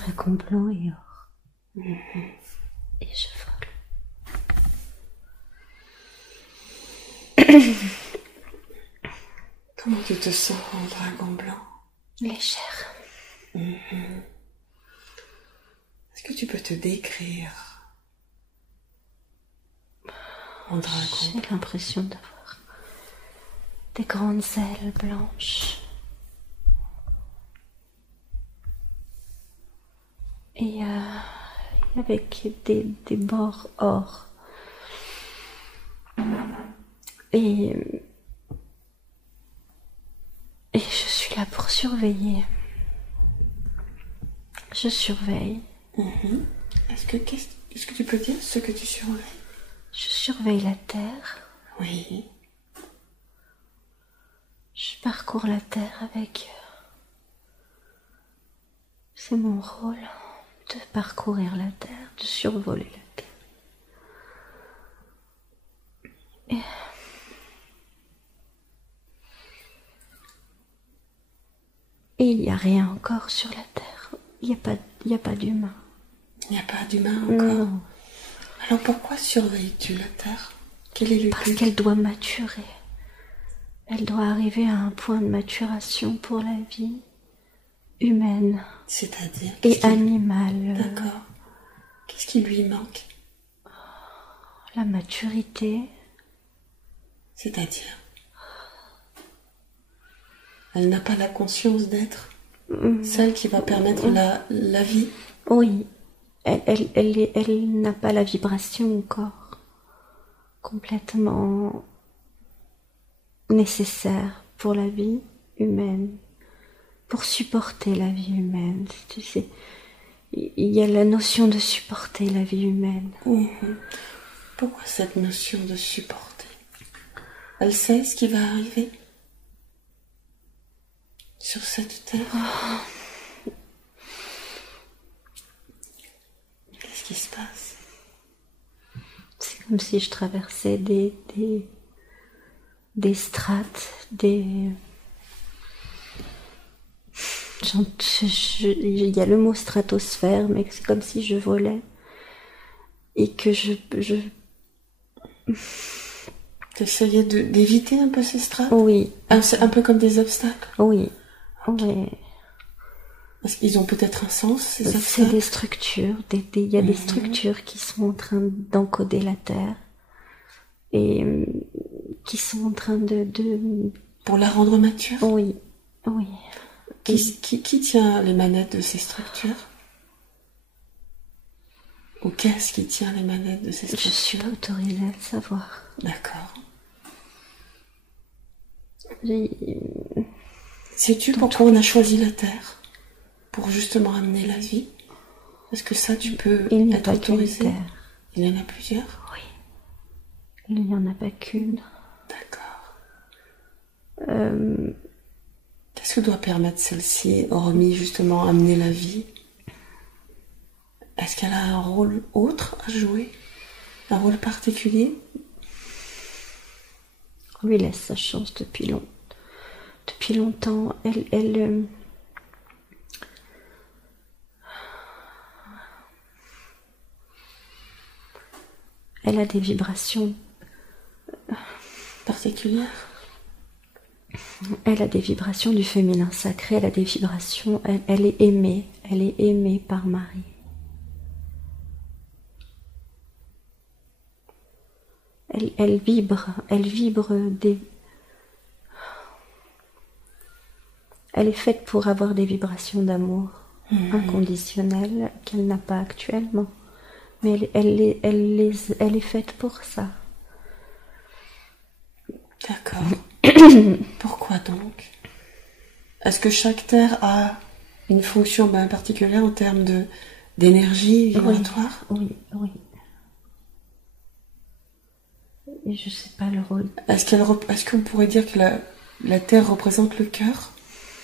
dragon blanc et or. Et je vole. Comment tu te sens en dragon blanc? Légère. Est-ce que tu peux te décrire en dragon? J'ai l'impression d'avoir des grandes ailes blanches. Et avec des bords or. Et je suis là pour surveiller. Je surveille. Est-ce que tu peux dire ce que tu surveilles? Je surveille la terre. Oui. Je parcours la terre avec... C'est mon rôle de parcourir la terre, de survoler la terre. Et il n'y a rien encore sur la terre. Il n'y a pas d'humain. Il n'y a pas d'humain encore? Non. Alors pourquoi surveilles-tu la terre? Quel est le but? Parce qu'elle doit maturer. Elle doit arriver à un point de maturation pour la vie humaine. C'est-à-dire? Et animale. D'accord. Qu'est-ce qui lui manque? La maturité. C'est-à-dire? Elle n'a pas la conscience d'être celle qui va permettre la vie? Oui. Elle n'a pas la vibration encore complètement nécessaire pour la vie humaine, pour supporter la vie humaine. Tu sais, il y a la notion de supporter la vie humaine. Pourquoi cette notion de supporter? Elle sait ce qui va arriver sur cette terre? Qu'est-ce qui se passe? C'est comme si je traversais des strates, il y a le mot stratosphère, mais c'est comme si je volais et que T'essayais d'éviter un peu ces strates? Oui. C'est un peu comme des obstacles? Oui. Oui. Parce qu'ils ont peut-être un sens, ces obstacles? C'est des structures, il y a des structures qui sont en train d'encoder la terre et qui sont en train de... Pour la rendre mature? Oui, oui. Qui tient les manettes de ces structures? Ou qu'est-ce qui tient les manettes de ces structures? Je suis pas autorisée à le savoir. D'accord. Sais-tu pourquoi on a choisi la Terre? Pour justement amener la vie? Est-ce que ça, tu peux être autorisé? Il y en a plusieurs? Oui. Il n'y en a pas qu'une. D'accord. Qu'est-ce que doit permettre celle-ci, hormis justement amener la vie? Est-ce qu'elle a un rôle autre à jouer? Un rôle particulier? On lui laisse sa chance depuis longtemps. Elle a des vibrations particulières. Elle a des vibrations du féminin sacré, elle a des vibrations, elle est aimée par Marie. Elle vibre des... Elle est faite pour avoir des vibrations d'amour inconditionnelles qu'elle n'a pas actuellement. Mais elle est faite pour ça. D'accord. Pourquoi donc? Est-ce que chaque terre a une fonction bien particulière en termes d'énergie vibratoire? Oui. Et je sais pas le rôle. Est-ce qu'on pourrait dire que la Terre représente le cœur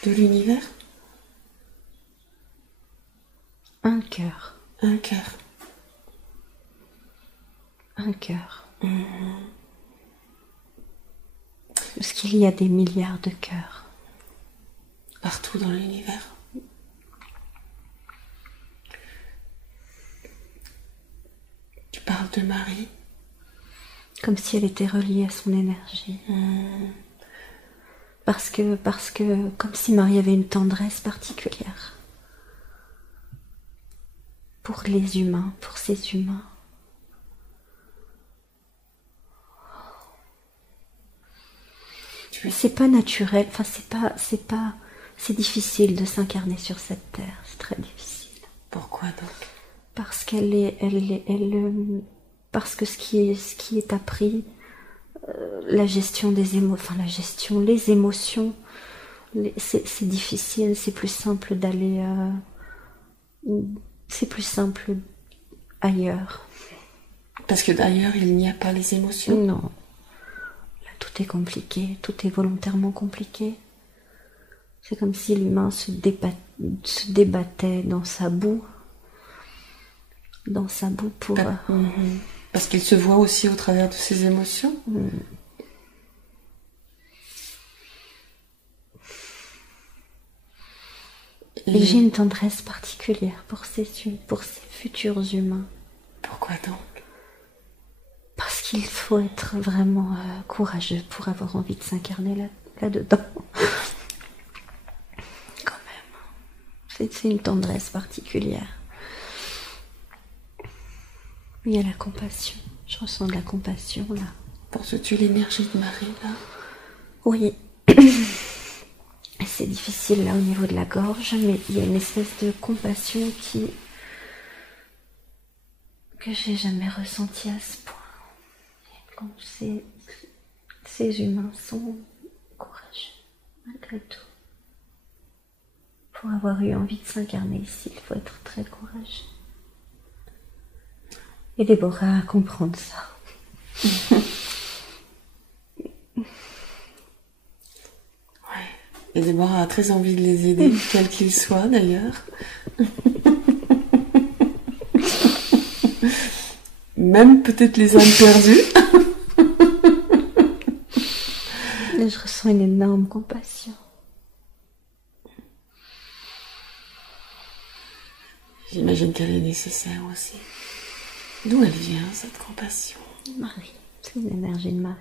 de l'univers? Un cœur. Un cœur. Un cœur. Parce qu'il y a des milliards de cœurs. Partout dans l'univers. parles de Marie? Comme si elle était reliée à son énergie. Parce que, comme si Marie avait une tendresse particulière. Pour les humains, pour ces humains. C'est pas naturel, enfin c'est difficile de s'incarner sur cette terre, c'est très difficile. Pourquoi donc? Parce parce que ce qui est appris, la gestion des émotions, les émotions, c'est difficile, c'est plus simple d'aller, c'est plus simple ailleurs. Parce que d'ailleurs il n'y a pas les émotions? Non. Là, tout est compliqué, tout est volontairement compliqué. C'est comme si l'humain se débattait dans sa boue pour... Parce qu'il se voit aussi au travers de ses émotions. Et j'ai une tendresse particulière pour ces futurs humains. Pourquoi donc? Parce qu'il faut être vraiment courageux pour avoir envie de s'incarner là-dedans. Quand même. C'est une tendresse particulière. Il y a la compassion. Je ressens de la compassion là. Penses-tu l'énergie de Marie là? Oui. C'est difficile là au niveau de la gorge, mais il y a une espèce de compassion que j'ai jamais ressentie à ce point. Quand ces humains sont courageux, malgré tout. Pour avoir eu envie de s'incarner ici, il faut être très courageux. Et Déborah à comprendre ça. Et Déborah a très envie de les aider, quels qu'ils soient d'ailleurs. Même peut-être les âmes perdues. Là, je ressens une énorme compassion. J'imagine qu'elle est nécessaire aussi. D'où elle vient, cette compassion? Marie, c'est l'énergie de Marie.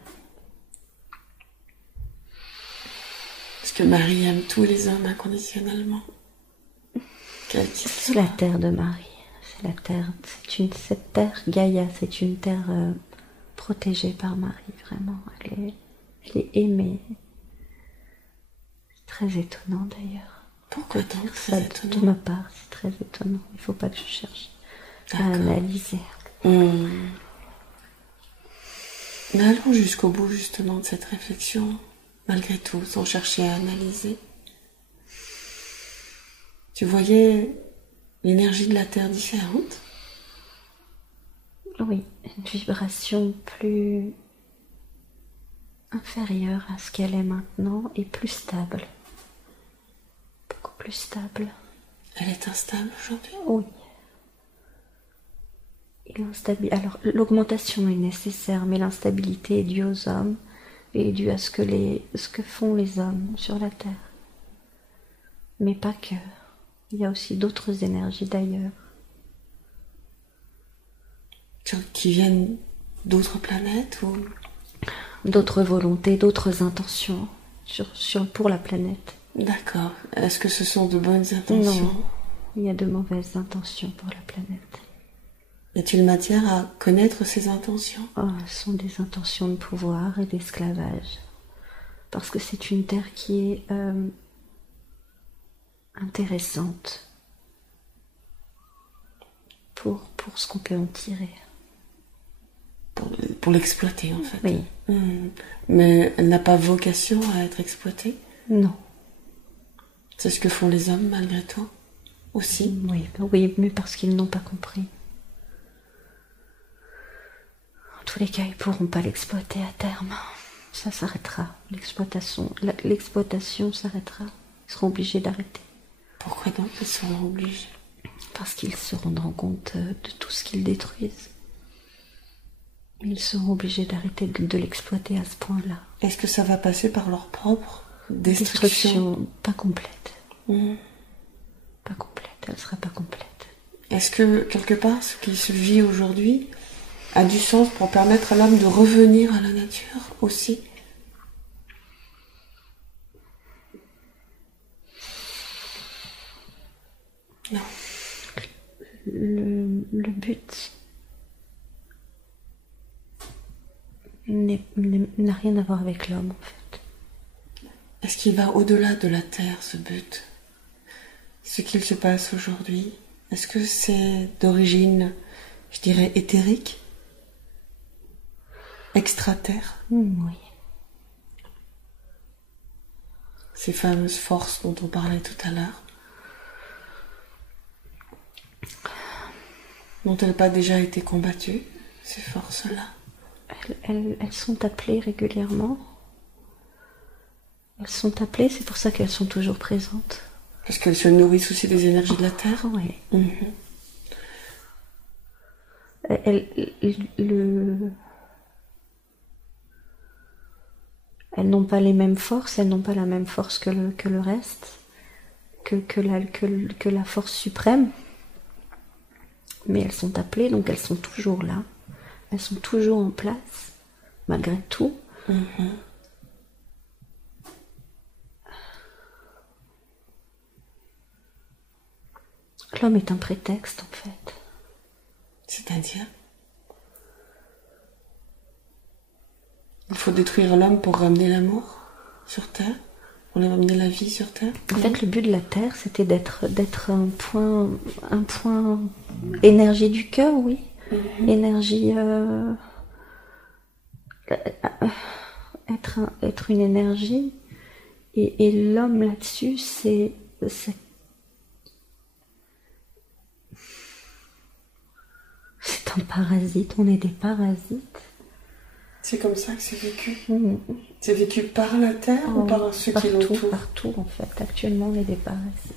Parce que Marie aime tous les hommes inconditionnellement. C'est la terre de Marie. C'est la terre. Cette terre, Gaïa, c'est une terre protégée par Marie, vraiment. Elle est aimée. C'est très étonnant d'ailleurs. Pourquoi donc ça de ma part, c'est très étonnant. Il ne faut pas que je cherche à analyser. Mais allons jusqu'au bout justement de cette réflexion, malgré tout, sans chercher à analyser. Tu voyais l'énergie de la Terre différente? Oui, une vibration plus inférieure à ce qu'elle est maintenant et plus stable. Beaucoup plus stable. Elle est instable aujourd'hui? Oui. Alors, l'augmentation est nécessaire, mais l'instabilité est due aux hommes et est due à ce que font les hommes sur la Terre. Mais pas que. Il y a aussi d'autres énergies d'ailleurs. Qui viennent d'autres planètes ou... D'autres volontés, d'autres intentions pour la planète. D'accord. Est-ce que ce sont de bonnes intentions? Non, il y a de mauvaises intentions pour la planète. Y a-t-il matière à connaître ces intentions? Ce sont des intentions de pouvoir et d'esclavage. Parce que c'est une terre qui est intéressante pour ce qu'on peut en tirer. Pour l'exploiter en fait. Oui. Mais elle n'a pas vocation à être exploitée? Non. C'est ce que font les hommes malgré tout aussi? Oui, mais parce qu'ils n'ont pas compris. En tous les cas, ils ne pourront pas l'exploiter à terme. Ça s'arrêtera. L'exploitation s'arrêtera. Ils seront obligés d'arrêter. Pourquoi donc ils seront obligés? Parce qu'ils se rendront compte de tout ce qu'ils détruisent. Ils seront obligés d'arrêter de l'exploiter à ce point-là. Est-ce que ça va passer par leur propre destruction? Pas complète. Pas complète, elle ne sera pas complète. Est-ce que quelque part ce qui se vit aujourd'hui a du sens pour permettre à l'homme de revenir à la nature aussi. Non. Le but n'a rien à voir avec l'homme, en fait. Est-ce qu'il va au-delà de la Terre, ce but? Ce qu'il se passe aujourd'hui, est-ce que c'est d'origine, je dirais, éthérique? Extraterre? Oui. Ces fameuses forces dont on parlait tout à l'heure, n'ont-elles pas déjà été combattues, ces forces-là? Elles sont appelées régulièrement. Elles sont appelées, c'est pour ça qu'elles sont toujours présentes. Parce qu'elles se nourrissent aussi des énergies de la Terre? Oui. Elles n'ont pas les mêmes forces, elles n'ont pas la même force que le reste, que la force suprême. Mais elles sont appelées, donc elles sont toujours là. Elles sont toujours en place, malgré tout. L'homme est un prétexte, en fait. C'est-à-dire? Il faut détruire l'homme pour ramener l'amour sur Terre? Pour ramener la vie sur Terre? En fait, le but de la Terre, c'était d'être un point énergie du cœur, oui. Énergie... être une énergie. Et l'homme là-dessus, c'est un parasite, on est des parasites. C'est comme ça que c'est vécu. C'est vécu par la Terre ou par ceux qui l'entourent? Partout, en fait. Actuellement, on est des parasites.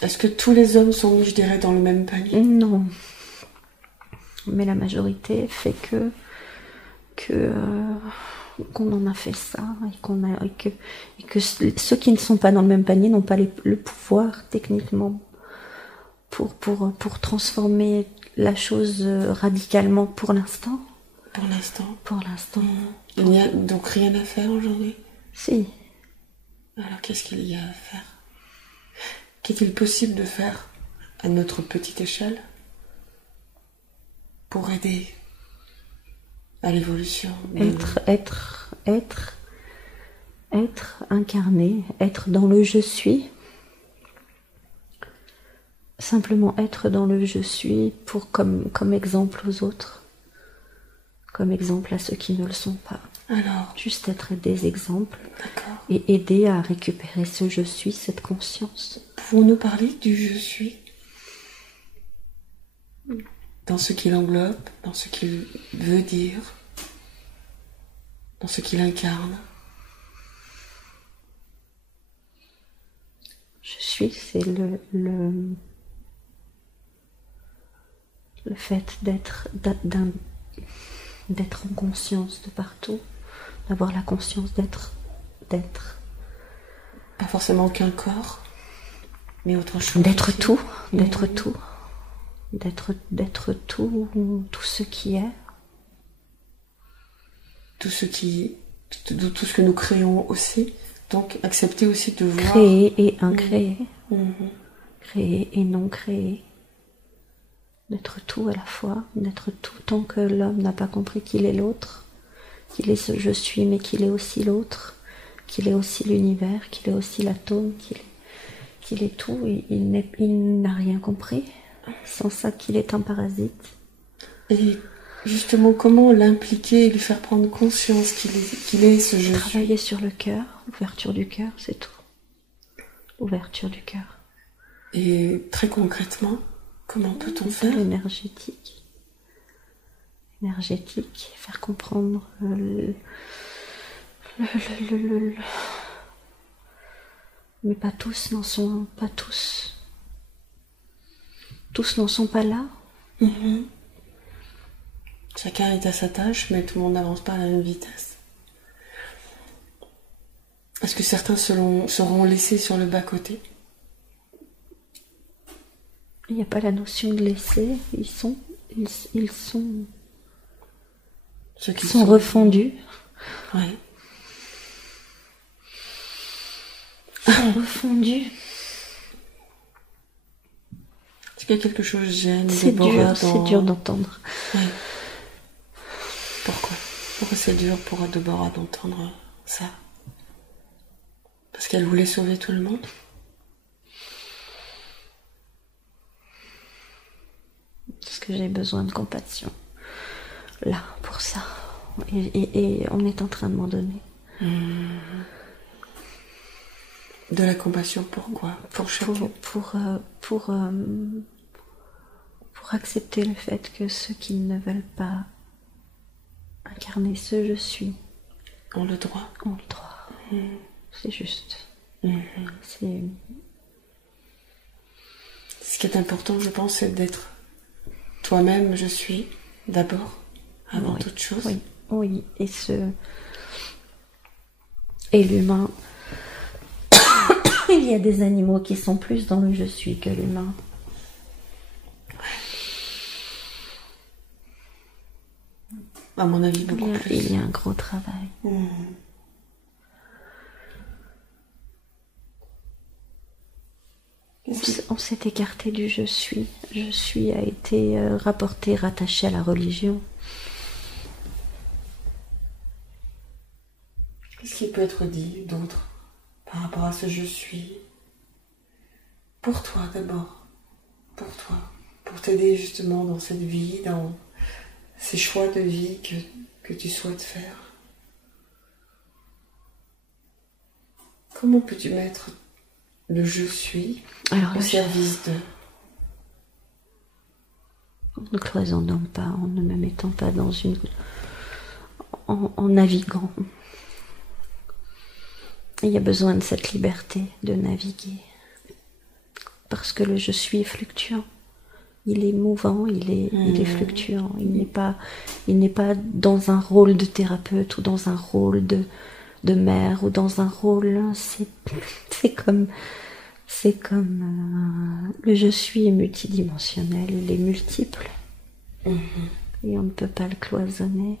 Est-ce que tous les hommes sont mis, je dirais, dans le même panier? Non. Mais la majorité fait qu'on en a fait ça et que ceux qui ne sont pas dans le même panier n'ont pas le pouvoir techniquement pour transformer la chose radicalement pour l'instant. Pour l'instant. Il n'y a donc rien à faire aujourd'hui? Si. Alors qu'est-ce qu'il y a à faire? Qu'est-il possible de faire à notre petite échelle pour aider à l'évolution? Être incarné, être dans le je suis. Simplement être dans le je suis comme exemple aux autres. Comme exemple à ceux qui ne le sont pas. Alors, juste être des exemples. D'accord. Et aider à récupérer ce je suis, cette conscience. Pouvons-nous parler du je suis? Dans ce qu'il englobe, dans ce qu'il veut dire, dans ce qu'il incarne. Je suis, c'est le fait d'être en conscience de partout, d'avoir la conscience d'être. Pas forcément qu'un corps, mais autre chose. D'être tout, tout ce qui est. Tout ce que nous créons aussi. Donc accepter aussi de voir. Créer et incréer. Créer et non créer. D'être tout à la fois, d'être tout tant que l'homme n'a pas compris qu'il est l'autre, qu'il est ce je suis, mais qu'il est aussi l'autre, qu'il est aussi l'univers, qu'il est aussi l'atome, qu'il est tout, et il n'a rien compris. Sans ça qu'il est un parasite. Et justement, comment l'impliquer et lui faire prendre conscience qu'il est ce je suis? Travailler sur le cœur, l'ouverture du cœur, c'est tout. L'ouverture du cœur. Et très concrètement, comment peut-on faire? Énergétique, faire comprendre mais pas tous n'en sont pas tous. Tous n'en sont pas là. Chacun est à sa tâche, mais tout le monde n'avance pas à la même vitesse. Est-ce que certains seront laissés sur le bas-côté? Il n'y a pas la notion de laisser, ils sont, ils sont Ceux qui sont refondus. Ouais. Ils sont refondus. Est-ce qu'il y a quelque chose gêne C'est Déborah dur, c'est dur d'entendre. Ouais. Pourquoi c'est dur pour Déborah d'entendre ça? Parce qu'elle voulait sauver tout le monde? Parce que j'ai besoin de compassion. Là, pour ça. Et on est en train de m'en donner. De la compassion, pourquoi? Pour chacun? Pour accepter le fait que ceux qui ne veulent pas incarner ce je suis ont le droit. C'est juste. C'est... Ce qui est important, je pense, c'est d'être toi-même, je suis, d'abord, avant toute chose. Oui. Et l'humain... Il y a des animaux qui sont plus dans le je suis que l'humain. À mon avis, beaucoup plus. Il y a un gros travail. On s'est écarté du je suis. Je suis a été rapporté, rattaché à la religion. Qu'est-ce qui peut être dit d'autre par rapport à ce je suis? Pour toi d'abord. Pour toi. Pour t'aider justement dans cette vie, dans ces choix de vie que tu souhaites faire. Comment peux-tu mettre le je suis au service de... En ne cloisonnant pas, en ne me mettant pas dans une... en naviguant. Il y a besoin de cette liberté de naviguer. Parce que le je suis est fluctuant. Il est mouvant, il est fluctuant. Il n'est pas dans un rôle de thérapeute ou dans un rôle de mère ou dans un rôle... C'est comme le je suis est multidimensionnel, il est multiple. Et on ne peut pas le cloisonner.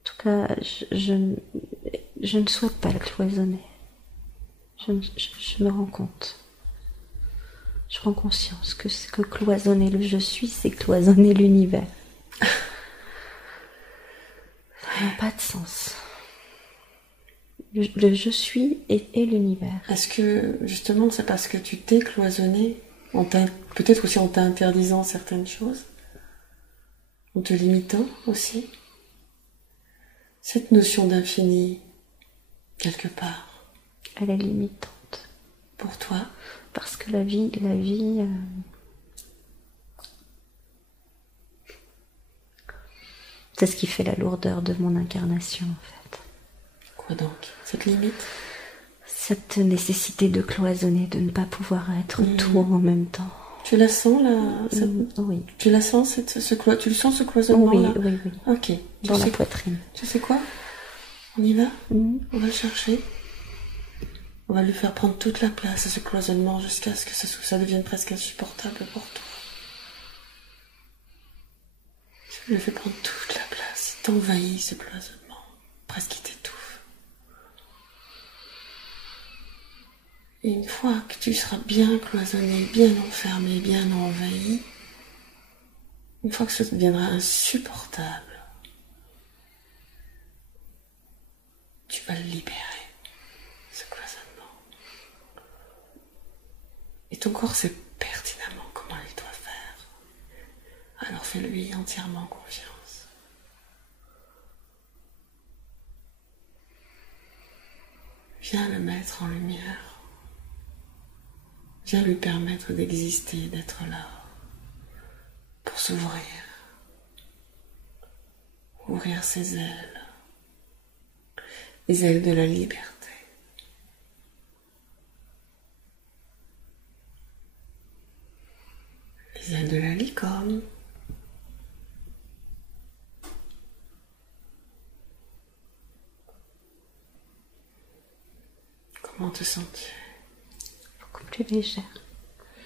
En tout cas, je ne souhaite pas le cloisonner. Je me rends compte. Je prends conscience que cloisonner le je suis, c'est cloisonner l'univers. Ça n'a pas de sens. Le je suis est l'univers. Est-ce que justement c'est parce que tu t'es cloisonné, peut-être aussi en t'interdisant certaines choses, en te limitant aussi? Cette notion d'infini, quelque part. Elle est limitante. Pour toi? Parce que la vie, c'est ce qui fait la lourdeur de mon incarnation, en fait. Quoi donc? Cette limite? Cette nécessité de cloisonner, de ne pas pouvoir être tout en même temps. Tu la sens là? Oui. Tu la sens tu le sens ce cloisonnement là? Oui. Ok. Dans la poitrine. Tu sais quoi? On y va? On va le chercher. On va lui faire prendre toute la place à ce cloisonnement jusqu'à ce que ça devienne presque insupportable pour toi. Tu lui fais prendre toute la place. Il t'envahit ce cloisonnement. Presque il t'étouffe. Et une fois que tu seras bien cloisonné, bien enfermé, bien envahi, une fois que ça deviendra insupportable, tu vas le libérer, ce cloisonnement. Et ton corps sait pertinemment comment il doit faire. Alors fais-lui entièrement confiance. Viens le mettre en lumière. Viens lui permettre d'exister, d'être là, pour s'ouvrir, ouvrir ses ailes, les ailes de la liberté. Les ailes de la licorne. Comment te sens-tu? Beaucoup plus légère.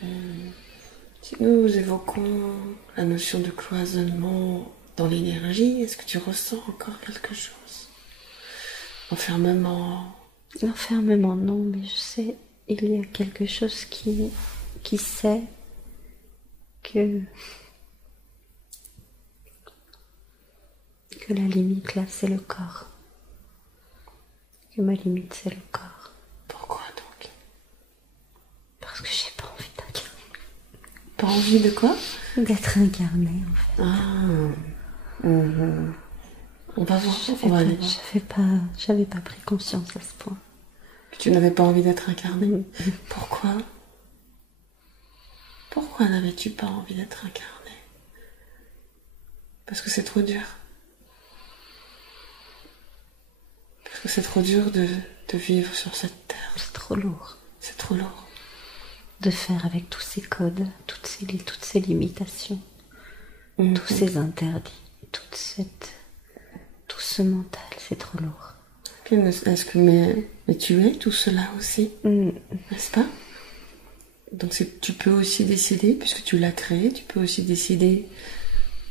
Tu Si nous évoquons la notion de cloisonnement dans l'énergie, est-ce que tu ressens encore quelque chose? Enfermement? L'enfermement, non, mais je sais, il y a quelque chose qui sait que la limite là, c'est le corps. Que ma limite, c'est le corps. Pourquoi donc? Parce que j'ai pas envie d'incarner. Pas envie de quoi? D'être incarné, en fait. On va voir, on va aller voir. J'avais pas pris conscience à ce point. Que tu n'avais pas envie d'être incarné. Pourquoi? Pourquoi n'avais-tu pas envie d'être incarné? Parce que c'est trop dur. Parce que c'est trop dur de vivre sur cette terre. C'est trop lourd. C'est trop lourd. De faire avec tous ces codes, toutes ces limitations, tous ces interdits, tout ce mental, c'est trop lourd. Est-ce que mais tu es tout cela aussi, n'est-ce pas? Donc tu peux aussi décider, puisque tu l'as créé, tu peux aussi décider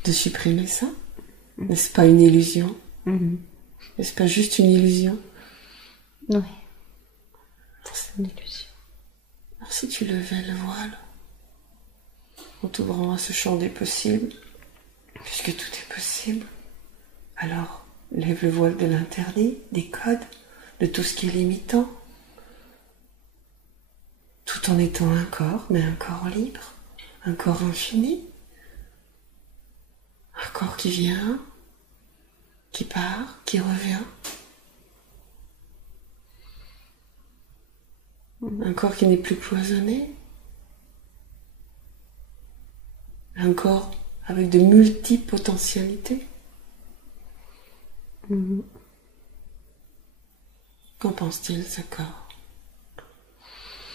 de supprimer ça. N'est-ce pas une illusion? N'est-ce pas juste une illusion? Oui, c'est une illusion. Alors si tu levais le voile, en t'ouvrant à ce champ des possibles, puisque tout est possible, alors lève le voile de l'interdit, des codes, de tout ce qui est limitant, tout en étant un corps, mais un corps libre, un corps infini, un corps qui vient, qui part, qui revient, un corps qui n'est plus cloisonné, un corps avec de multiples potentialités. Qu'en pense-t-il, ce corps?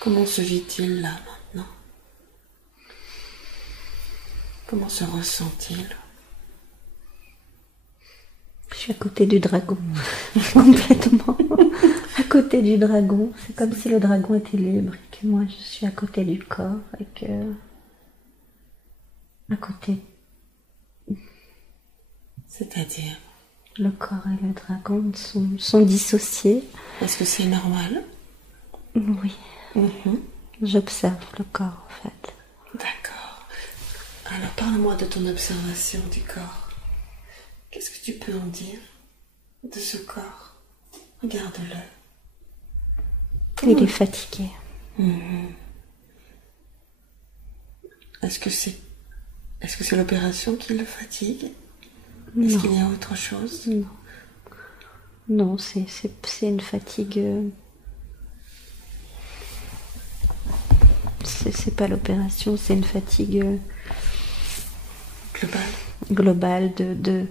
Comment se vit-il là maintenant? Comment se ressent-il? Je suis à côté du dragon, complètement. À côté du dragon, c'est comme si le dragon était libre et que moi je suis à côté du corps et que... À côté. C'est-à-dire? Le corps et le dragon sont dissociés. Est-ce que c'est normal? Oui. J'observe le corps, en fait. D'accord. Alors, parle-moi de ton observation du corps. Qu'est-ce que tu peux en dire de ce corps? Regarde-le. Il est fatigué. Est-ce que c'est l'opération qui le fatigue? Non. Est-ce qu'il y a autre chose? Non. Non, c'est une fatigue... C'est pas l'opération, c'est une fatigue... globale de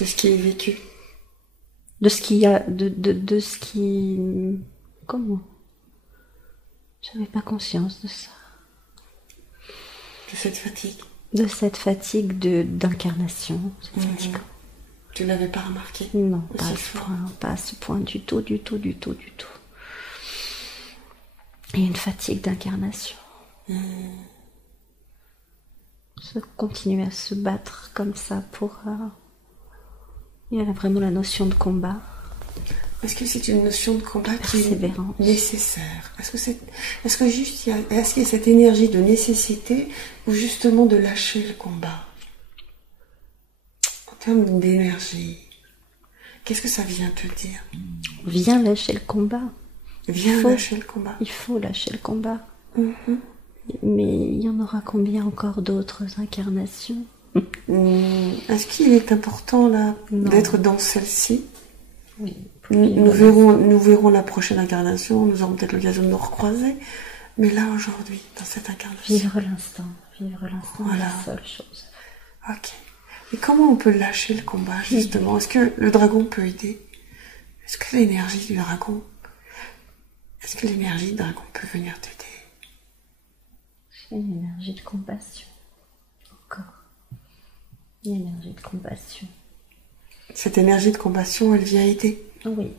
ce qui est vécu. De ce qu'il y a... De ce qui... Comment? J'avais pas conscience de ça. De cette fatigue. De cette fatigue d'incarnation. C'est fatigant. Tu l'avais pas remarqué? Non, pas à ce point du tout. Il y a une fatigue d'incarnation. Continuer à se battre comme ça pour... Il y a vraiment la notion de combat. Est-ce que c'est une notion de combat qui est nécessaire? Est-ce qu'il y a cette énergie de nécessité ou justement de lâcher le combat? En termes d'énergie, qu'est-ce que ça vient te dire? Viens lâcher le combat. Lâcher le combat. Il faut lâcher le combat. Mais il y en aura combien encore d'autres incarnations? Est-ce qu'il est important là d'être dans celle-ci? Oui. Nous verrons la prochaine incarnation, nous aurons peut-être l'occasion de nous recroiser, mais là aujourd'hui, dans cette incarnation. Vivre l'instant, voilà. La seule chose. Ok. Et comment on peut lâcher le combat justement? Est-ce que le dragon peut aider? Est-ce que l'énergie du dragon peut venir t'aider? C'est une énergie de compassion. Encore. Une énergie de compassion. Cette énergie de compassion, elle vient aider. Oui.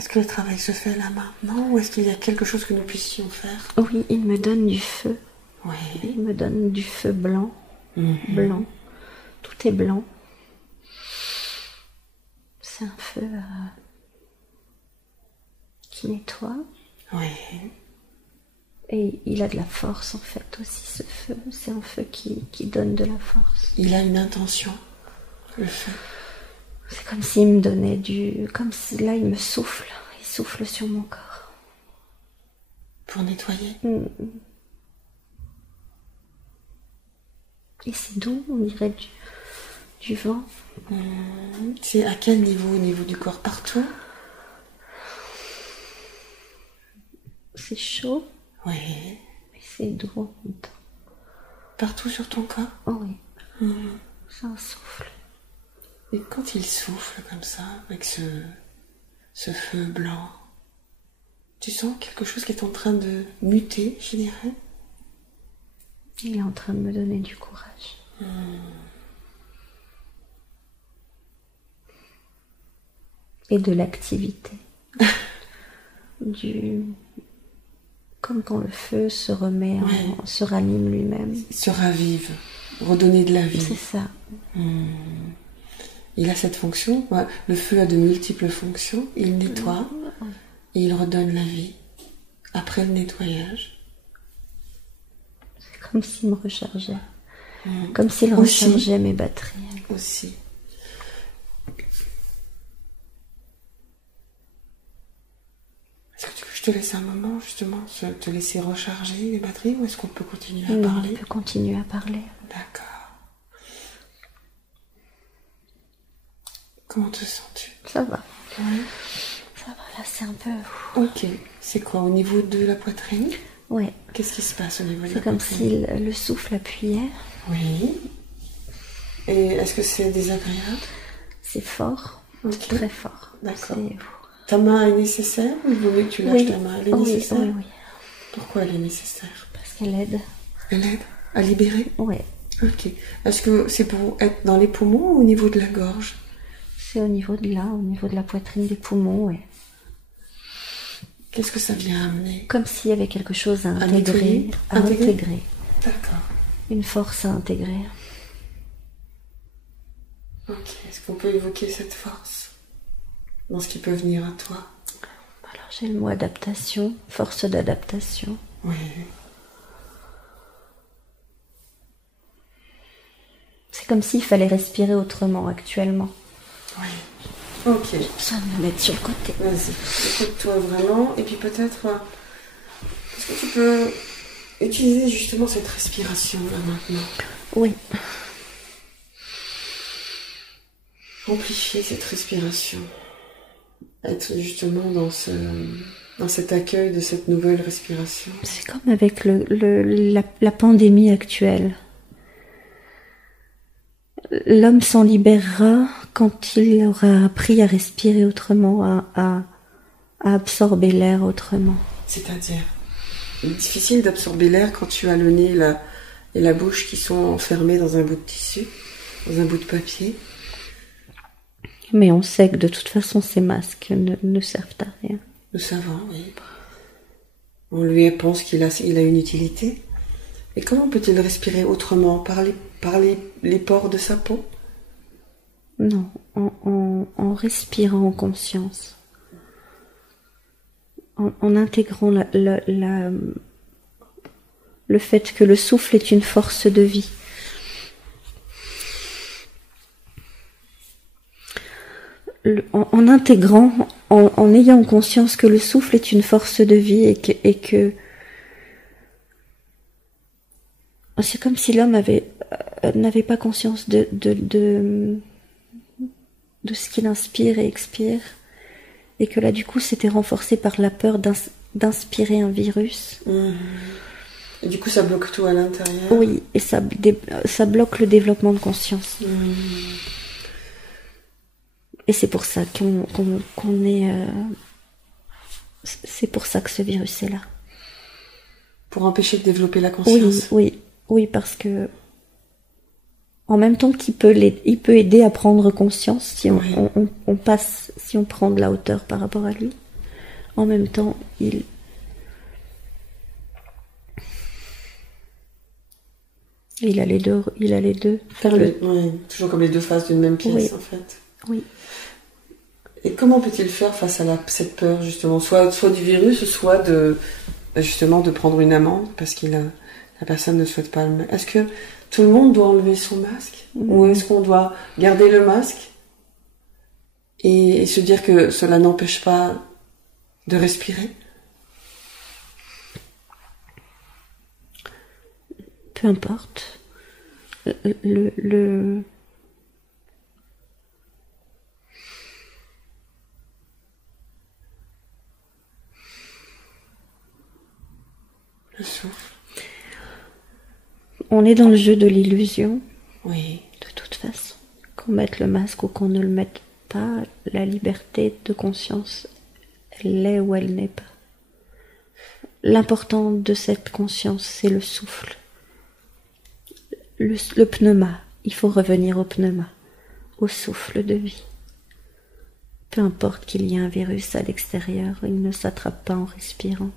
Est-ce que le travail se fait là maintenant ou est-ce qu'il y a quelque chose que nous puissions faire? Oui, il me donne du feu. Oui. Il me donne du feu blanc. Mhm. Tout est blanc. C'est un feu qui nettoie. Oui. Et il a de la force en fait aussi, ce feu. C'est un feu qui donne de la force. Il a une intention, le feu. C'est comme s'il me donnait comme si là il me souffle. Il souffle sur mon corps. Pour nettoyer. Et c'est doux, on dirait du vent. C'est à quel niveau? Au niveau du corps? Partout? C'est chaud. Oui. Mais c'est doux en même temps. Partout sur ton corps? Oh oui. C'est un souffle. Et quand il souffle comme ça, avec ce feu blanc, tu sens quelque chose qui est en train de muter, je dirais? Il est en train de me donner du courage. Et de l'activité. Comme quand le feu se remet, se rallume lui-même. Il se ravive, redonner de la vie. C'est ça. Il a cette fonction. Ouais. Le feu a de multiples fonctions. Il nettoie et il redonne la vie. Après le nettoyage. C'est comme s'il me rechargeait. Comme s'il rechargeait mes batteries. Aussi. Est-ce que tu veux que je te laisse un moment, justement, te laisser recharger les batteries, ou est-ce qu'on peut continuer à parler? On peut continuer à parler. D'accord. Comment te sens-tu? Ça va. Oui. Ça va, là, c'est un peu... Ok. C'est quoi, au niveau de la poitrine? Ouais. Qu'est-ce qui se passe au niveau de la poitrine? C'est comme si le souffle appuyait. Oui. Et est-ce que c'est désagréable? C'est fort. Okay. Très fort. D'accord. Ta main est nécessaire ou il vaut mieux que tu lâches ta main? Elle est nécessaire? Oui. Pourquoi elle est nécessaire? Parce qu'elle aide. Elle aide à libérer? Oui. Ok. Est-ce que c'est pour être dans les poumons ou au niveau de la gorge? C'est au niveau de là, au niveau de la poitrine, des poumons, oui. Qu'est-ce que ça vient amener? Comme s'il y avait quelque chose à intégrer. D'accord. Une force à intégrer. Ok. Est-ce qu'on peut évoquer cette force dans ce qui peut venir à toi? Alors j'ai le mot adaptation, force d'adaptation. Oui. C'est comme s'il fallait respirer autrement actuellement. Oui. Ok. J'ai besoin de me mettre sur le côté. Vas-y, écoute-toi vraiment. Et puis peut-être, est-ce que tu peux utiliser justement cette respiration là maintenant? Oui. Amplifier cette respiration. Être justement dans cet accueil de cette nouvelle respiration. C'est comme avec la pandémie actuelle. L'homme s'en libérera quand il aura appris à respirer autrement, à absorber l'air autrement. C'est-à-dire, il est difficile d'absorber l'air quand tu as le nez et la bouche qui sont enfermés dans un bout de tissu, dans un bout de papier. Mais on sait que de toute façon ces masques ne servent à rien. Nous savons, oui. On lui pense qu'il a une utilité. Et comment peut-il respirer autrement? Par les pores de sa peau? Non, en respirant en conscience. En intégrant le fait que le souffle est une force de vie. En intégrant, en ayant conscience que le souffle est une force de vie et que c'est comme si l'homme n'avait pas conscience de ce qu'il inspire et expire, et que là du coup c'était renforcé par la peur d'inspirer un virus. Et du coup ça bloque tout à l'intérieur. Oui, et ça bloque le développement de conscience. Et c'est pour ça qu'on est... c'est pour ça que ce virus est là. Pour empêcher de développer la conscience. Oui, parce que en même temps qu'il peut aider à prendre conscience si on prend de la hauteur par rapport à lui. en même temps, il a les deux. Oui, toujours comme les deux faces d'une même pièce, oui. En fait. Oui. Et comment peut-il faire face à cette peur, justement, soit du virus, soit justement de prendre une amende parce que la personne ne souhaite pas le mettre. Est-ce que tout le monde doit enlever son masque ou est-ce qu'on doit garder le masque et se dire que cela n'empêche pas de respirer? Peu importe. Le souffle. On est dans le jeu de l'illusion. Oui. De toute façon. Qu'on mette le masque ou qu'on ne le mette pas, la liberté de conscience, elle l'est ou elle n'est pas. L'important de cette conscience, c'est le souffle. Le pneuma. Il faut revenir au pneuma, au souffle de vie. Peu importe qu'il y ait un virus à l'extérieur, il ne s'attrape pas en respirant.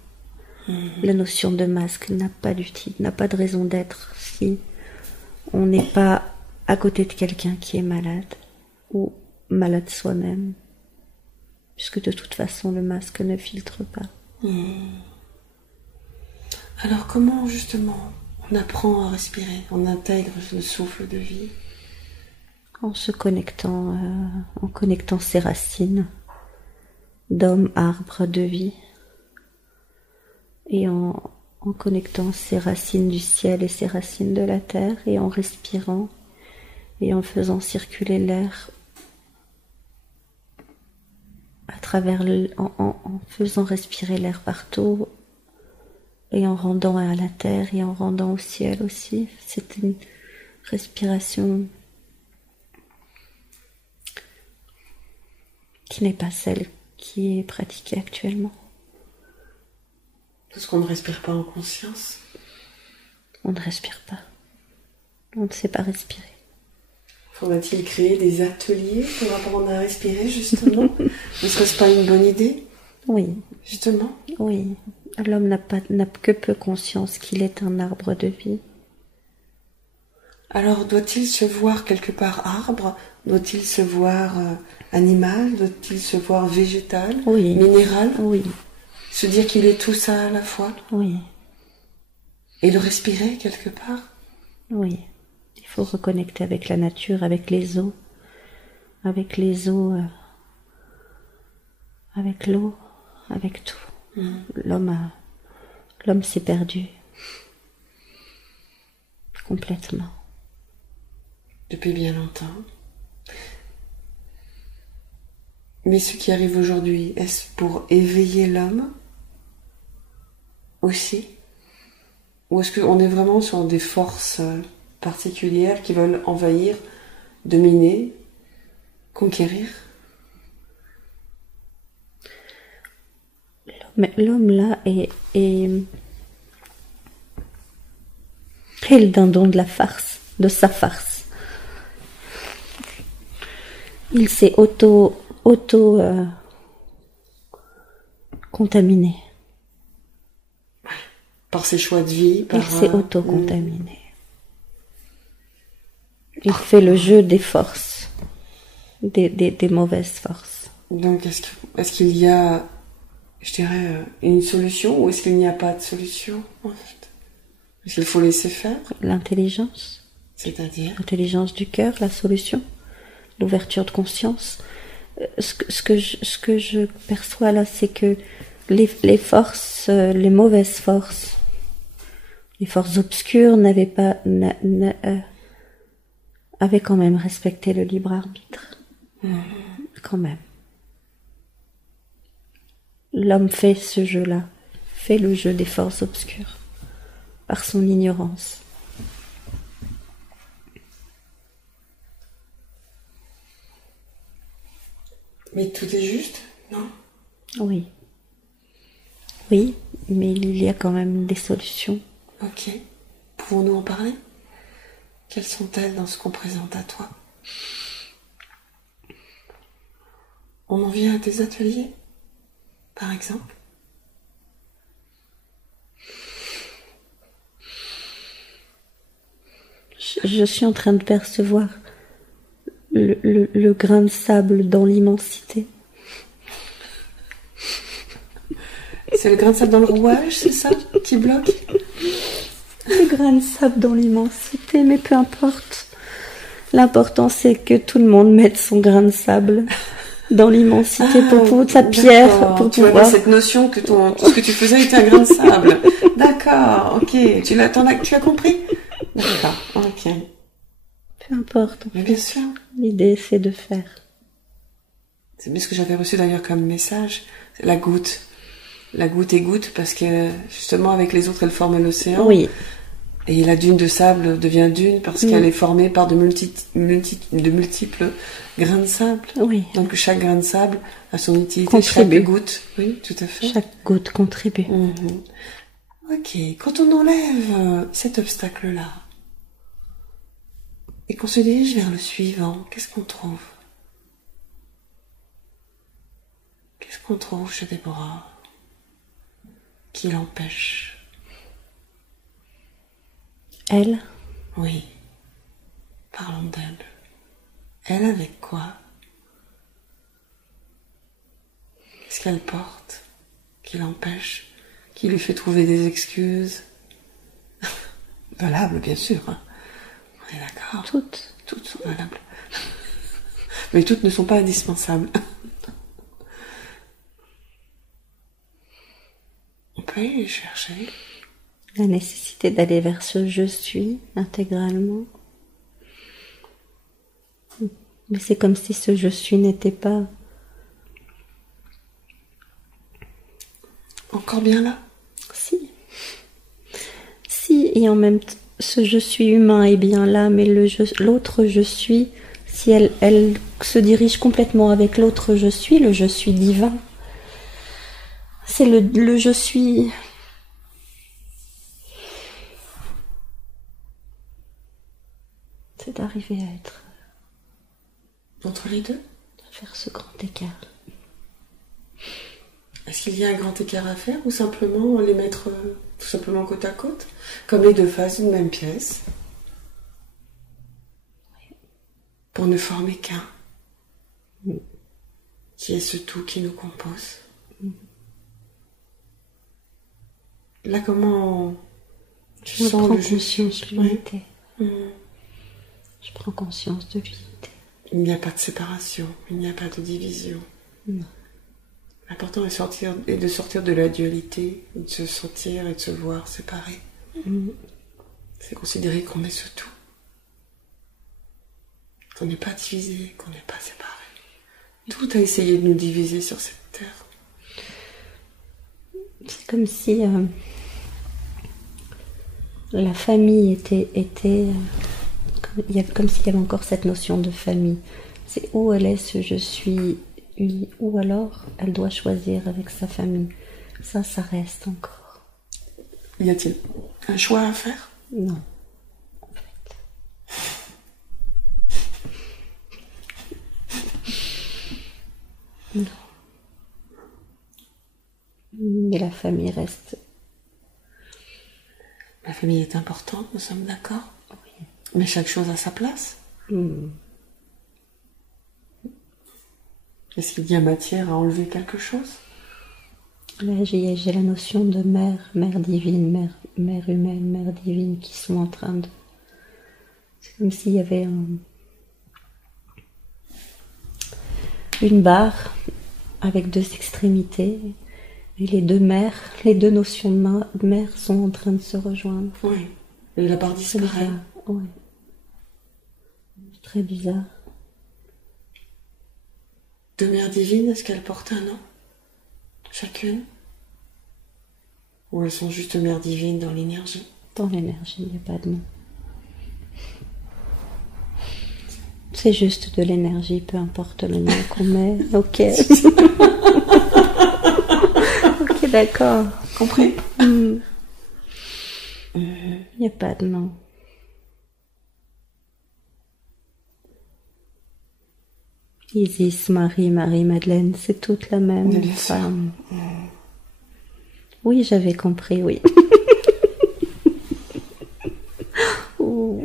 La notion de masque n'a pas d'utilité, n'a pas de raison d'être si on n'est pas à côté de quelqu'un qui est malade ou malade soi-même, puisque de toute façon le masque ne filtre pas. Alors comment justement on apprend à respirer, on intègre le souffle de vie? En se connectant, en connectant ses racines d'homme, arbre, de vie, et en connectant ses racines du ciel et ses racines de la terre, et en respirant et en faisant circuler l'air à travers en faisant respirer l'air partout et en rendant à la terre et en rendant au ciel aussi. C'est une respiration qui n'est pas celle qui est pratiquée actuellement. Parce qu'on ne respire pas en conscience. On ne respire pas. On ne sait pas respirer. Faudrait-il créer des ateliers pour apprendre à respirer, justement? Ne serait-ce pas une bonne idée? Oui. Justement? Oui. L'homme n'a que peu conscience qu'il est un arbre de vie. Alors, doit-il se voir quelque part arbre? Doit-il se voir animal? Doit-il se voir végétal? Oui. Minéral? Oui. Se dire qu'il est tout ça à la fois? Oui. Et le respirer quelque part? Oui. Il faut reconnecter avec la nature, avec les eaux, avec l'eau, avec tout. L'homme s'est perdu complètement. Depuis bien longtemps. Mais ce qui arrive aujourd'hui, est-ce pour éveiller l'homme aussi? Ou est-ce qu'on est vraiment sur des forces particulières qui veulent envahir, dominer, conquérir? L'homme là est le dindon de la farce, de sa farce. Il s'est contaminé. Par ses choix de vie, Il s'est auto-contaminé. Il fait le jeu des forces, des mauvaises forces. Donc est-ce qu'il y a, je dirais, une solution ou est-ce qu'il n'y a pas de solution en fait? Est-ce qu'il faut laisser faire? L'intelligence. C'est-à-dire? L'intelligence du cœur, la solution. L'ouverture de conscience. Ce que je perçois là, c'est que les forces, les mauvaises forces, les forces obscures avaient quand même respecté le libre arbitre. Quand même. L'homme fait ce jeu-là, fait le jeu des forces obscures, par son ignorance. Mais tout est juste, non? Oui. Oui, mais il y a quand même des solutions. Ok. Pouvons-nous en parler? Quelles sont-elles dans ce qu'on présente à toi? On en vient à tes ateliers? par exemple? Je suis en train de percevoir le grain de sable dans l'immensité. C'est le grain de sable dans le rouage, c'est ça, qui bloque? Le grain de sable dans l'immensité, mais peu importe. L'important, c'est que tout le monde mette son grain de sable dans l'immensité pour sa pierre, pour tu pouvoir... avais cette notion que tout ce que tu faisais était un grain de sable. D'accord, ok. Tu as compris? D'accord, ok. Peu importe. Mais bien sûr. L'idée, c'est de faire. C'est bien ce que j'avais reçu d'ailleurs comme message. C'est la goutte. La goutte est goutte parce que justement avec les autres elle forme l'océan. Oui. Et la dune de sable devient dune parce qu'elle est formée par de multiples grains de sable. Oui. Donc chaque grain de sable a son utilité. Contribue. Chaque goutte, oui, tout à fait. Chaque goutte contribue. Ok, quand on enlève cet obstacle-là et qu'on se dirige vers le suivant, qu'est-ce qu'on trouve? Qu'est-ce qu'on trouve chez Déborah qui l'empêche? Elle? Oui, parlons d'elle. Elle avec quoi? Qu'est-ce qu'elle porte qui l'empêche, qui lui fait trouver des excuses? Valables, bien sûr. Hein. On est d'accord. Toutes sont valables. Mais toutes ne sont pas indispensables. On peut y chercher. La nécessité d'aller vers ce je suis intégralement. Mais c'est comme si ce je suis n'était pas... Encore bien là? Si. Si, et en même temps, ce je suis humain est bien là, mais l'autre je suis, si elle se dirige complètement avec l'autre je suis, le je suis divin. C'est le je suis... C'est d'arriver à être... Entre les deux? Faire ce grand écart. Est-ce qu'il y a un grand écart à faire ou simplement les mettre tout simplement côte à côte, comme les deux faces d'une même pièce, pour ne former qu'un, qui est ce tout qui nous compose? Là, comment tu sens le conscience de l'unité. Oui. Je prends conscience de l'unité. Il n'y a pas de séparation, il n'y a pas de division. Non. L'important est de sortir de la dualité, de se sentir et de se voir séparés. C'est considérer qu'on est ce tout. Qu'on n'est pas divisé, qu'on n'est pas séparé. Tout a essayé de nous diviser sur cette terre. C'est comme si la famille était comme s'il y avait encore cette notion de famille. C'est où elle est ce je suis, ou alors elle doit choisir avec sa famille. Ça reste encore. Y a-t-il un choix à faire? Non, en fait. Non. Mais la famille reste. La famille est importante, nous sommes d'accord? Oui. Mais chaque chose a sa place. Est-ce qu'il y a matière à enlever quelque chose? Là, j'ai la notion de mère divine, mère humaine, mère divine qui sont en train de... C'est comme s'il y avait une barre avec deux extrémités et les deux notions de mère sont en train de se rejoindre. Oui, et la barre disparaît. Oui. Très bizarre. Deux mères divines, est-ce qu'elles portent un nom? Chacune? Ou elles sont juste mères divines dans l'énergie? Dans l'énergie, il n'y a pas de nom. C'est juste de l'énergie, peu importe le nom qu'on met. Ok. Ok, d'accord. Compris? Il n'y a pas de nom. Isis, Marie, Marie-Madeleine, c'est toute la même Mais bien femme. sûr. Oui, j'avais compris, oui. Oh.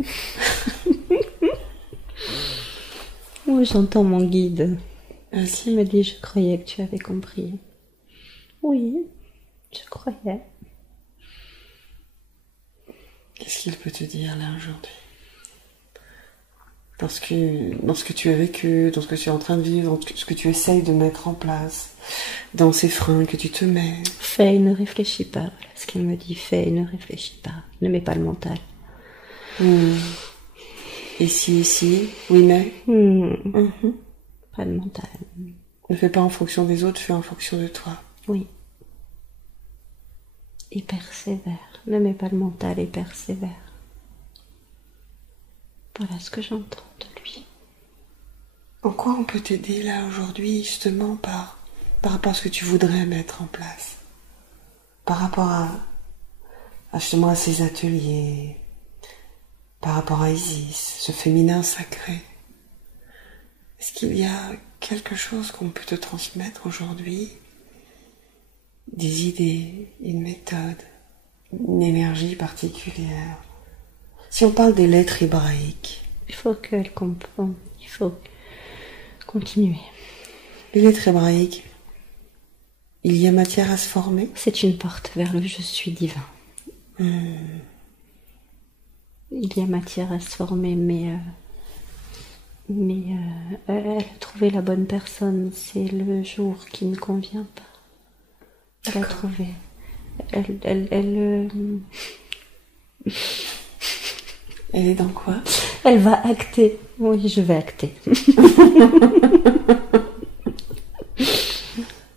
Oh, j'entends mon guide. Ainsi, Il me dit, je croyais que tu avais compris. Oui, je croyais. qu'est-ce qu'il peut te dire là aujourd'hui? Dans ce que tu as vécu, dans ce que tu es en train de vivre, dans ce que tu essayes de mettre en place, dans ces freins que tu te mets. Fais et ne réfléchis pas. Voilà ce qu'il me dit. Fais et ne réfléchis pas. Ne mets pas le mental. Ici, oui mais. Pas de mental. Ne fais pas en fonction des autres, fais en fonction de toi. Oui. Et persévère. Ne mets pas le mental et persévère. Voilà ce que j'entends de lui. En quoi on peut t'aider là aujourd'hui, justement, par rapport à ce que tu voudrais mettre en place? Par rapport à justement à ces ateliers, par rapport à Isis, ce féminin sacré. Est-ce qu'il y a quelque chose qu'on peut te transmettre aujourd'hui? Des idées, une méthode, une énergie particulière? Si on parle des lettres hébraïques. Il faut qu'elle comprenne. Il faut continuer. Les lettres hébraïques, il y a matière à se former? C'est une porte vers le je suis divin. Il y a matière à se former, mais elle a trouvé la bonne personne. C'est le jour qui ne convient pas. Elle a trouvé. Elle est dans quoi? Elle va acter. Oui, je vais acter.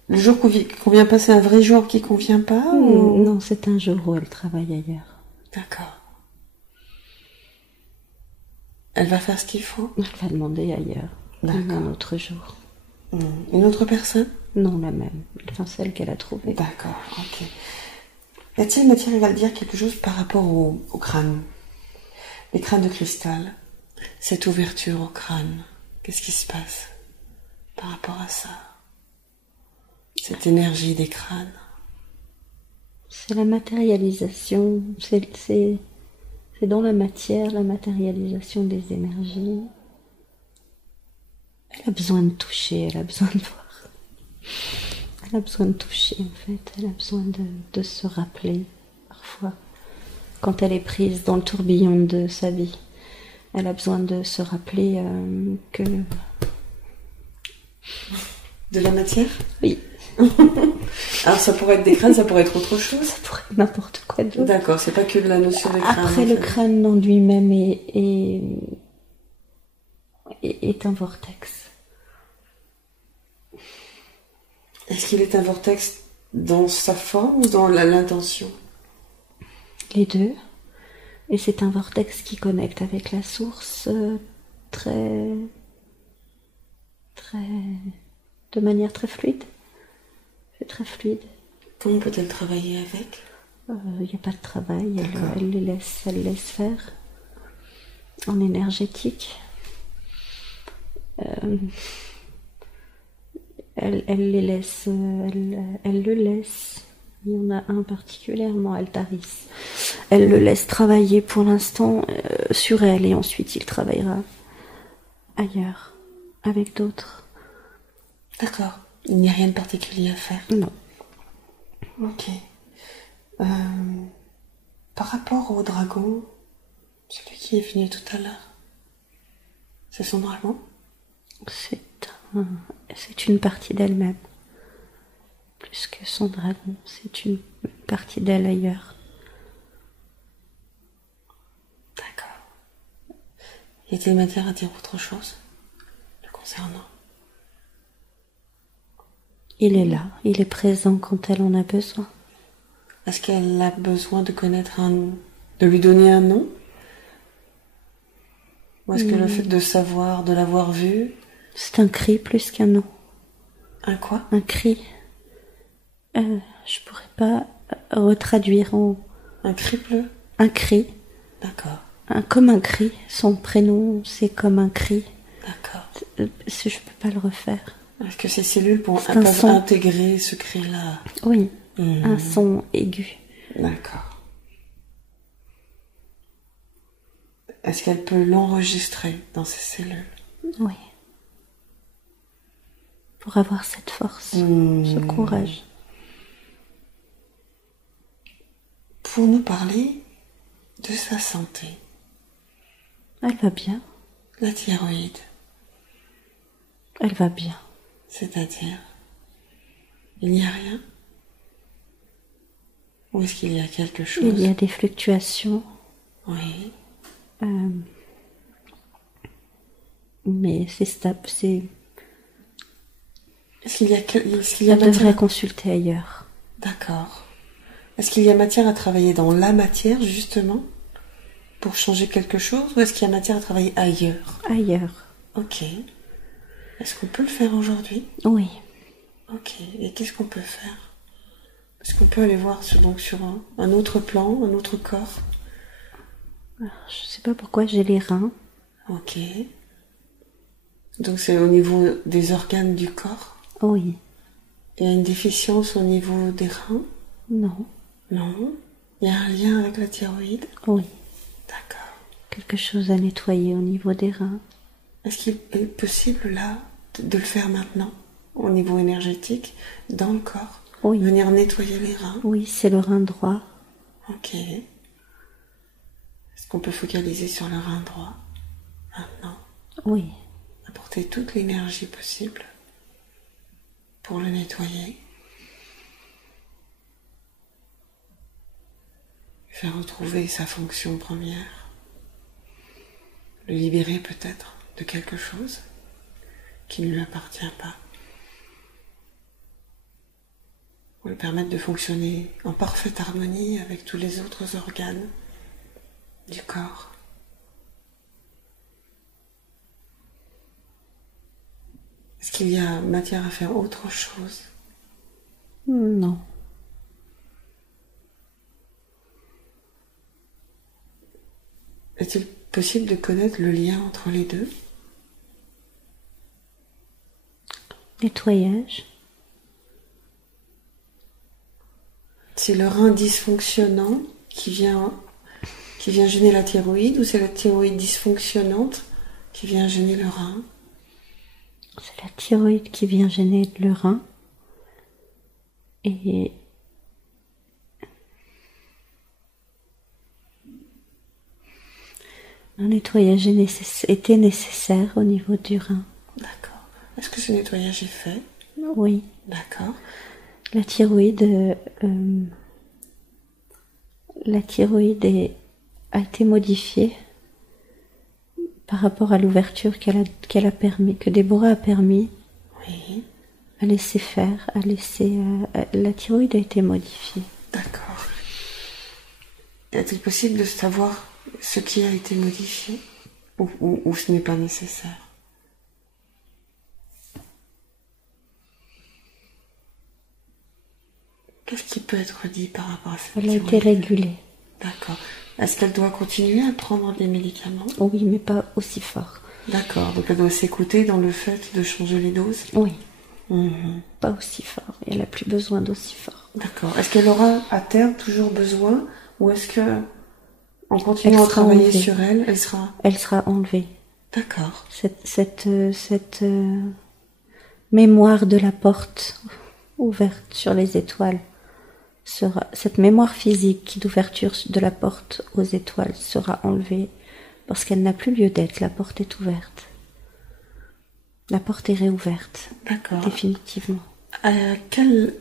Le jour qu'on vient passer, un vrai jour qui convient pas ou... Non, c'est un jour où elle travaille ailleurs. D'accord. Elle va faire ce qu'il faut? Elle va demander ailleurs. D'accord. Un autre jour. Une autre personne? Non, la même. Enfin, celle qu'elle a trouvée. D'accord, ok. La tienne, matière, il va te dire quelque chose par rapport au crâne. Les crânes de cristal. Cette ouverture au crâne. Qu'est-ce qui se passe par rapport à ça? Cette énergie des crânes. C'est la matérialisation. C'est dans la matière, la matérialisation des énergies. Elle a besoin de toucher, elle a besoin de voir. Elle a besoin de toucher, en fait. Elle a besoin de se rappeler, parfois. Quand elle est prise dans le tourbillon de sa vie, elle a besoin de se rappeler que... De la matière? Oui. Alors ça pourrait être des crânes, ça pourrait être autre chose? Ça pourrait être n'importe quoi d'autre. D'accord, c'est pas que de la notion des crânes. Après, le crâne en lui-même est un vortex. Est-ce qu'il est un vortex dans sa forme ou dans l'intention? Les deux. Et c'est un vortex qui connecte avec la source de manière très fluide. C'est très fluide. Comment peut-elle travailler avec? Il n'y a pas de travail, elle laisse faire en énergétique. Elle les laisse, elle le laisse. Il y en a un particulièrement, Altaris. Elle le laisse travailler pour l'instant sur elle et ensuite il travaillera ailleurs, avec d'autres. D'accord. Il n'y a rien de particulier à faire? Non. Ok. Par rapport au dragon, celui qui est venu tout à l'heure, c'est son dragon? C'est une partie d'elle-même. Plus que son dragon, c'est une partie d'elle ailleurs. D'accord. Y a-t-il matière à dire autre chose le concernant? Il est là, il est présent quand elle en a besoin. Est-ce qu'elle a besoin de connaître de lui donner un nom? Ou est-ce que le fait de savoir, de l'avoir vu... C'est un cri plus qu'un nom. Un quoi? Un cri. Je pourrais pas retraduire en... Un cri bleu? Un cri. D'accord. Comme un cri. Son prénom, c'est comme un cri. D'accord. Je peux pas le refaire. Est-ce que ces cellules C'est un peuvent son. intégrer ce cri-là? Oui, un son aigu. D'accord. Est-ce qu'elle peut l'enregistrer dans ces cellules? Oui. Pour avoir cette force, ce courage. Pour nous parler de sa santé. Elle va bien. La thyroïde. Elle va bien. C'est-à-dire, il n'y a rien? Ou est-ce qu'il y a quelque chose? Il y a des fluctuations. Oui. Mais c'est stable. Est-ce qu'il y a Elle devrait consulter ailleurs. D'accord. Est-ce qu'il y a matière à travailler dans la matière, justement, pour changer quelque chose, ou est-ce qu'il y a matière à travailler ailleurs? Ailleurs. Ok. Est-ce qu'on peut le faire aujourd'hui? Oui. Ok. Et qu'est-ce qu'on peut faire? Est-ce qu'on peut aller voir sur un autre plan, un autre corps? Alors, je sais pas pourquoi j'ai les reins. Ok. Donc c'est au niveau des organes du corps? Oui. Il y a une déficience au niveau des reins? Non. Non. Il y a un lien avec la thyroïde? Oui. D'accord. Quelque chose à nettoyer au niveau des reins. Est-ce qu'il est possible là de le faire maintenant, au niveau énergétique, dans le corps? Oui. Venir nettoyer les reins? Oui, c'est le rein droit. Ok. Est-ce qu'on peut focaliser sur le rein droit maintenant? Oui. Apporter toute l'énergie possible pour le nettoyer. Faire retrouver sa fonction première. Le libérer peut-être de quelque chose qui ne lui appartient pas. Ou lui permettre de fonctionner en parfaite harmonie avec tous les autres organes du corps. Est-ce qu'il y a matière à faire autre chose? Non. Est-il possible de connaître le lien entre les deux? Nettoyage. C'est le rein dysfonctionnant qui vient gêner la thyroïde, ou c'est la thyroïde dysfonctionnante qui vient gêner le rein? C'est la thyroïde qui vient gêner le rein. Et un nettoyage était nécessaire au niveau du rein. D'accord. Est-ce que ce nettoyage est fait? Oui. D'accord. La thyroïde a été modifiée par rapport à l'ouverture qu'elle a permis, que Déborah a permis. Oui. À laisser faire, la thyroïde a été modifiée. D'accord. Est-il possible de savoir ce qui a été modifié, ou ce n'est pas nécessaire? Qu'est-ce qui peut être dit par rapport à cette Elle a thyroïde? été régulée. D'accord. Est-ce qu'elle doit continuer à prendre des médicaments? Oui, mais pas aussi fort. D'accord. Donc elle doit s'écouter dans le fait de changer les doses? Oui. Mhm. Pas aussi fort. Elle n'a plus besoin d'aussi fort. D'accord. Est-ce qu'elle aura à terme toujours besoin, ou est-ce que en continuant à travailler enlevée. sur elle, elle sera... Elle sera enlevée. D'accord. Cette mémoire de la porte ouverte sur les étoiles cette mémoire physique d'ouverture de la porte aux étoiles sera enlevée parce qu'elle n'a plus lieu d'être. La porte est ouverte. La porte est réouverte. D'accord. Définitivement. À quel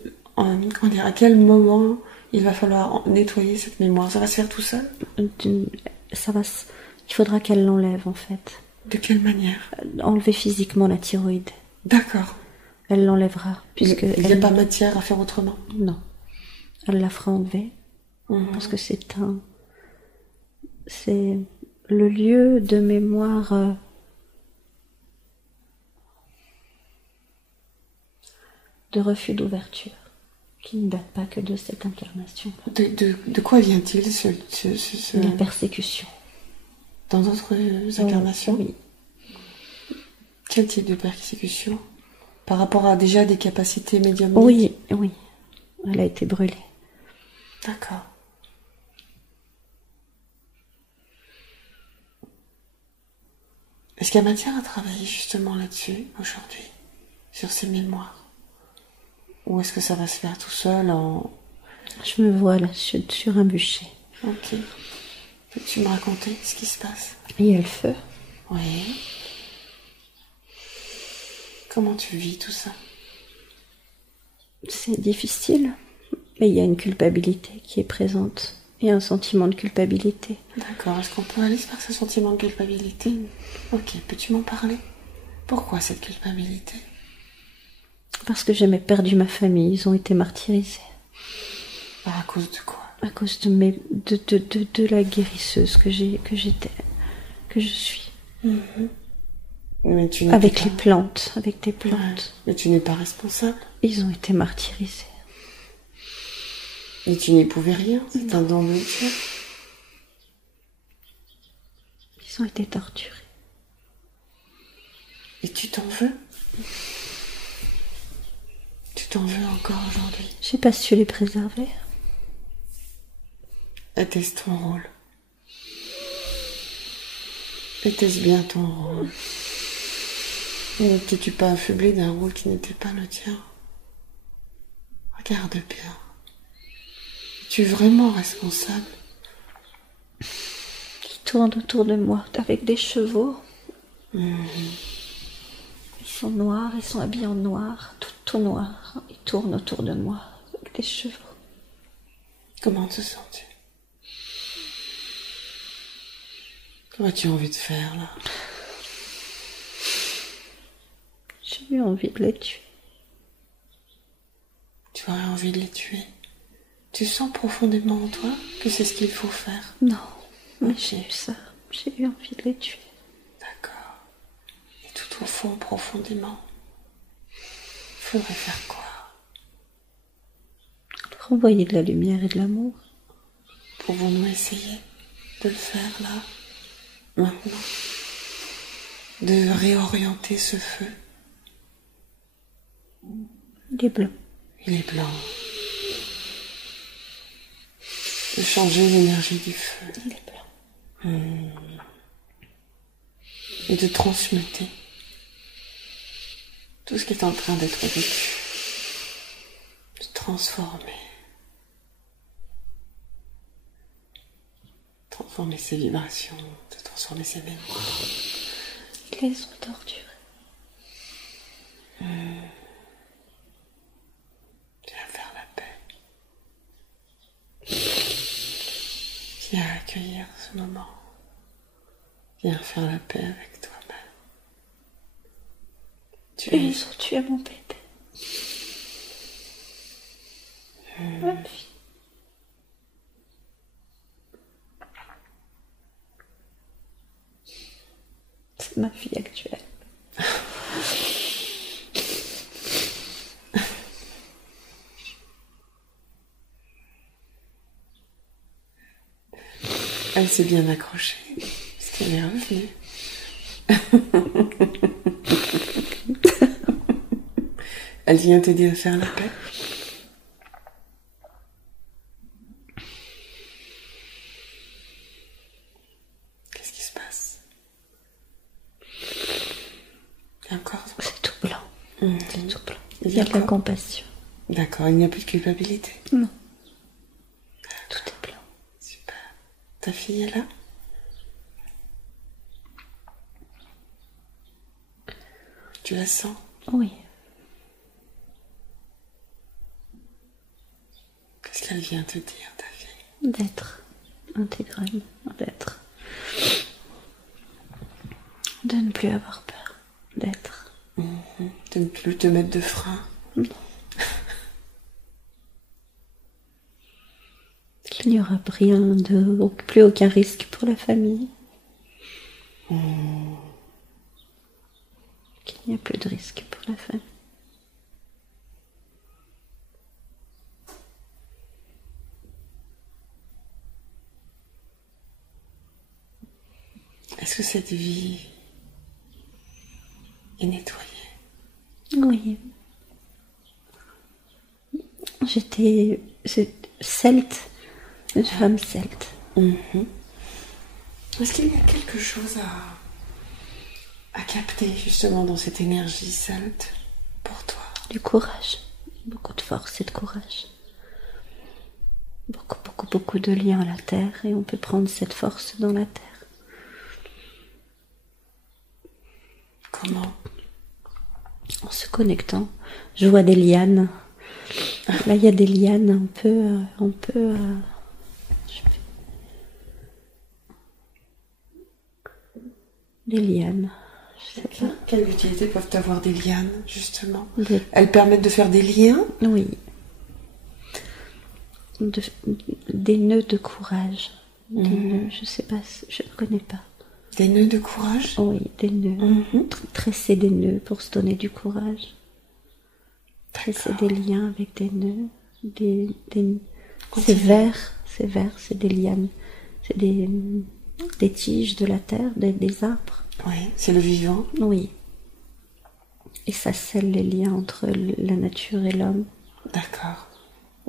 moment il va falloir nettoyer cette mémoire? Ça va se faire tout seul? Il faudra qu'elle l'enlève en fait. De quelle manière? Enlever physiquement la thyroïde. D'accord. Elle l'enlèvera. Puisque il n'y a pas matière à faire autrement? Non. Elle la fera enlever. Parce que c'est le lieu de mémoire de refus d'ouverture, qui ne date pas que de cette incarnation. De quoi vient-il De la persécution. Dans d'autres incarnations? Oui. Quel type de persécution? Par rapport à déjà des capacités médiumniques? Oui, oui. Elle a été brûlée. D'accord. Est-ce qu'il y a matière à travailler justement là-dessus, aujourd'hui, sur ces mémoires? Ou est-ce que ça va se faire tout seul en... Je me vois là sur un bûcher. Ok. Peux-tu me raconter ce qui se passe? Il y a le feu. Oui. Comment tu vis tout ça? C'est difficile, mais il y a une culpabilité qui est présente. Il y a un sentiment de culpabilité. D'accord. Est-ce qu'on peut aller vers ce sentiment de culpabilité? Ok. Peux-tu m'en parler? Pourquoi cette culpabilité? Parce que j'avais perdu ma famille, ils ont été martyrisés. À cause de quoi? À cause de la guérisseuse que j'étais, que je suis. Mais tu Avec pas... les plantes, avec des plantes. Ouais. Mais tu n'es pas responsable. Ils ont été martyrisés. Et tu n'y pouvais rien, c'est un don de Dieu. Ils ont été torturés. Et tu t'en veux? Tu t'en veux encore aujourd'hui? J'ai pas su les préserver. Était-ce ton rôle? Était-ce bien ton rôle? N'étais-tu pas affublé d'un rôle qui n'était pas le tien? Regarde bien. Es-tu vraiment responsable? Ils tournent autour de moi avec des chevaux. Ils sont noirs, ils sont habillés en noir, tout noir. Ils tournent autour de moi avec des chevaux. Comment te sens-tu? Qu'as-tu envie de faire là? J'ai eu envie de les tuer. Tu aurais envie de les tuer? Tu sens profondément en toi que c'est ce qu'il faut faire? Non, mais j'ai eu ça. J'ai eu envie de les tuer. D'accord. Et tout au fond, profondément, il faudrait faire quoi? Leur envoyer de la lumière et de l'amour. Pouvons-nous essayer de le faire là, maintenant? De réorienter ce feu? Il est blanc. Il est blanc. De changer l'énergie du feu. Il est blanc. Et de transmuter tout ce qui est en train d'être vécu. De transformer. Transformer ses vibrations, de transformer ses mémoires. Ils les ont torturés. Viens faire la paix. Viens accueillir ce moment. Viens faire la paix avec toi-même. Ils ont tué mon bébé. Ma fille. C'est ma fille actuelle. Elle s'est bien accrochée, parce qu'elle est revenue. Elle vient t'aider à faire la paix. Qu'est-ce qui se passe? Il y a encore... C'est tout blanc. C'est tout blanc. Il Il y a de la compassion. D'accord, il n'y a plus de culpabilité. Non. Tout est blanc. Super. Ta fille est là? Tu la sens? Oui. Qu'est-ce qu'elle vient te dire, ta fille? D'être intégralement. D'être. De ne plus avoir peur. D'être. De ne plus te mettre de frein. Non. Qu'il n'y aura rien plus aucun risque pour la famille. Qu'il n'y a plus de risque pour la famille. Est-ce que cette vie et nettoyer. Oui. J'étais celte, une femme celte. Est-ce qu'il y a quelque chose à capter justement dans cette énergie celte pour toi? Du courage, beaucoup de force et de courage. Beaucoup de liens à la terre, et on peut prendre cette force dans la terre. Comment? En se connectant. Je vois des lianes. Là, il y a des lianes, des lianes. Je sais pas. Quelle utilité peuvent avoir des lianes, justement? Des... Elles permettent de faire des liens? Oui. Des nœuds de courage. Des nœuds, je sais pas, je ne connais pas. Des nœuds de courage? Oui, des nœuds. Tresser des nœuds pour se donner du courage. Tresser des liens avec des nœuds. C'est vert, c'est des lianes. C'est des tiges de la terre, des arbres. Oui, c'est le vivant. Oui. Et ça scelle les liens entre la nature et l'homme. D'accord.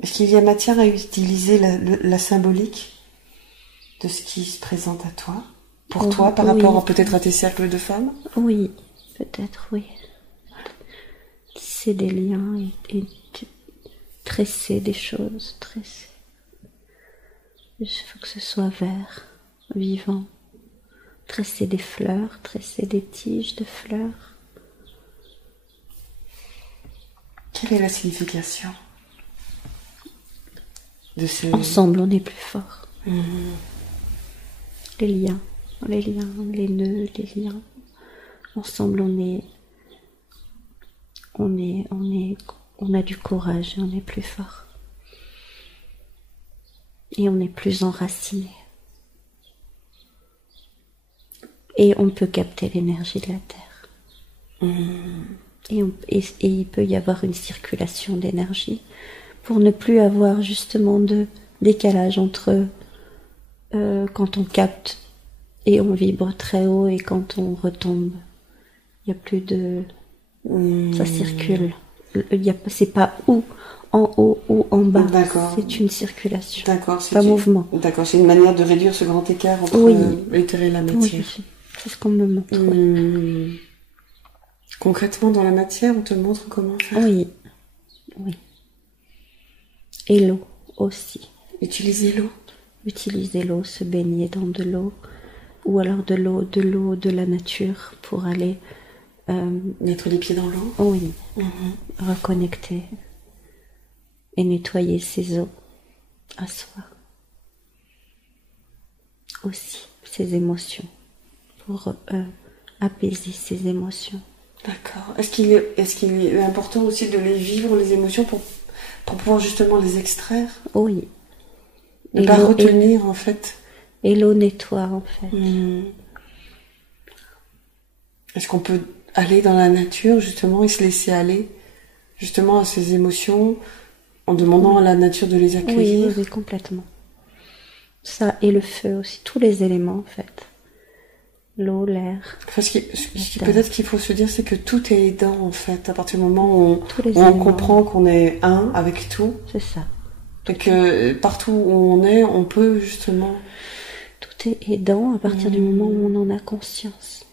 Est-ce qu'il y a matière à utiliser la symbolique de ce qui se présente à toi? Pour toi, par rapport peut-être à tes cercles de femmes? Oui, peut-être, oui. Tisser des liens et tresser des choses, tresser. Il faut que ce soit vert, vivant. Tresser des fleurs, tresser des tiges de fleurs. Quelle est la signification de ce... Ensemble, on est plus fort. Les liens, les nœuds, les liens. Ensemble, on a du courage et on est plus fort. Et on est plus enraciné. Et on peut capter l'énergie de la terre. Et il peut y avoir une circulation d'énergie pour ne plus avoir justement de décalage entre quand on capte et on vibre très haut et quand on retombe. Il n'y a plus de... Ça circule. C'est pas ou en haut ou en bas. D'accord. C'est une circulation. D'accord. C'est un mouvement. D'accord. C'est une manière de réduire ce grand écart entre l'éther et la matière. Oui, c'est ce qu'on me montre. Concrètement, dans la matière, on te montre comment faire? Oui. Et l'eau aussi. Utiliser l'eau. Utiliser l'eau, se baigner dans de l'eau, ou alors de l'eau de la nature pour aller... mettre les pieds dans l'eau. Oui. Reconnecter et nettoyer ses eaux à soi. Aussi, ses émotions, pour apaiser ses émotions. D'accord. Est-ce qu'il est important aussi de les vivre, les émotions, pour pouvoir justement les extraire? Oui. Ne pas retenir, en fait. Et l'eau nettoie, en fait. Est-ce qu'on peut aller dans la nature, justement, et se laisser aller, justement, à ces émotions, en demandant à la nature de les accueillir? Oui, complètement. Ça, et le feu aussi, tous les éléments, en fait. L'eau, l'air. Enfin, peut-être qu'il faut se dire, c'est que tout est aidant, en fait, à partir du moment où on comprend qu'on est un avec tout. C'est ça. Et que partout où on est, on peut justement... Tout est aidant à partir du moment où on en a conscience.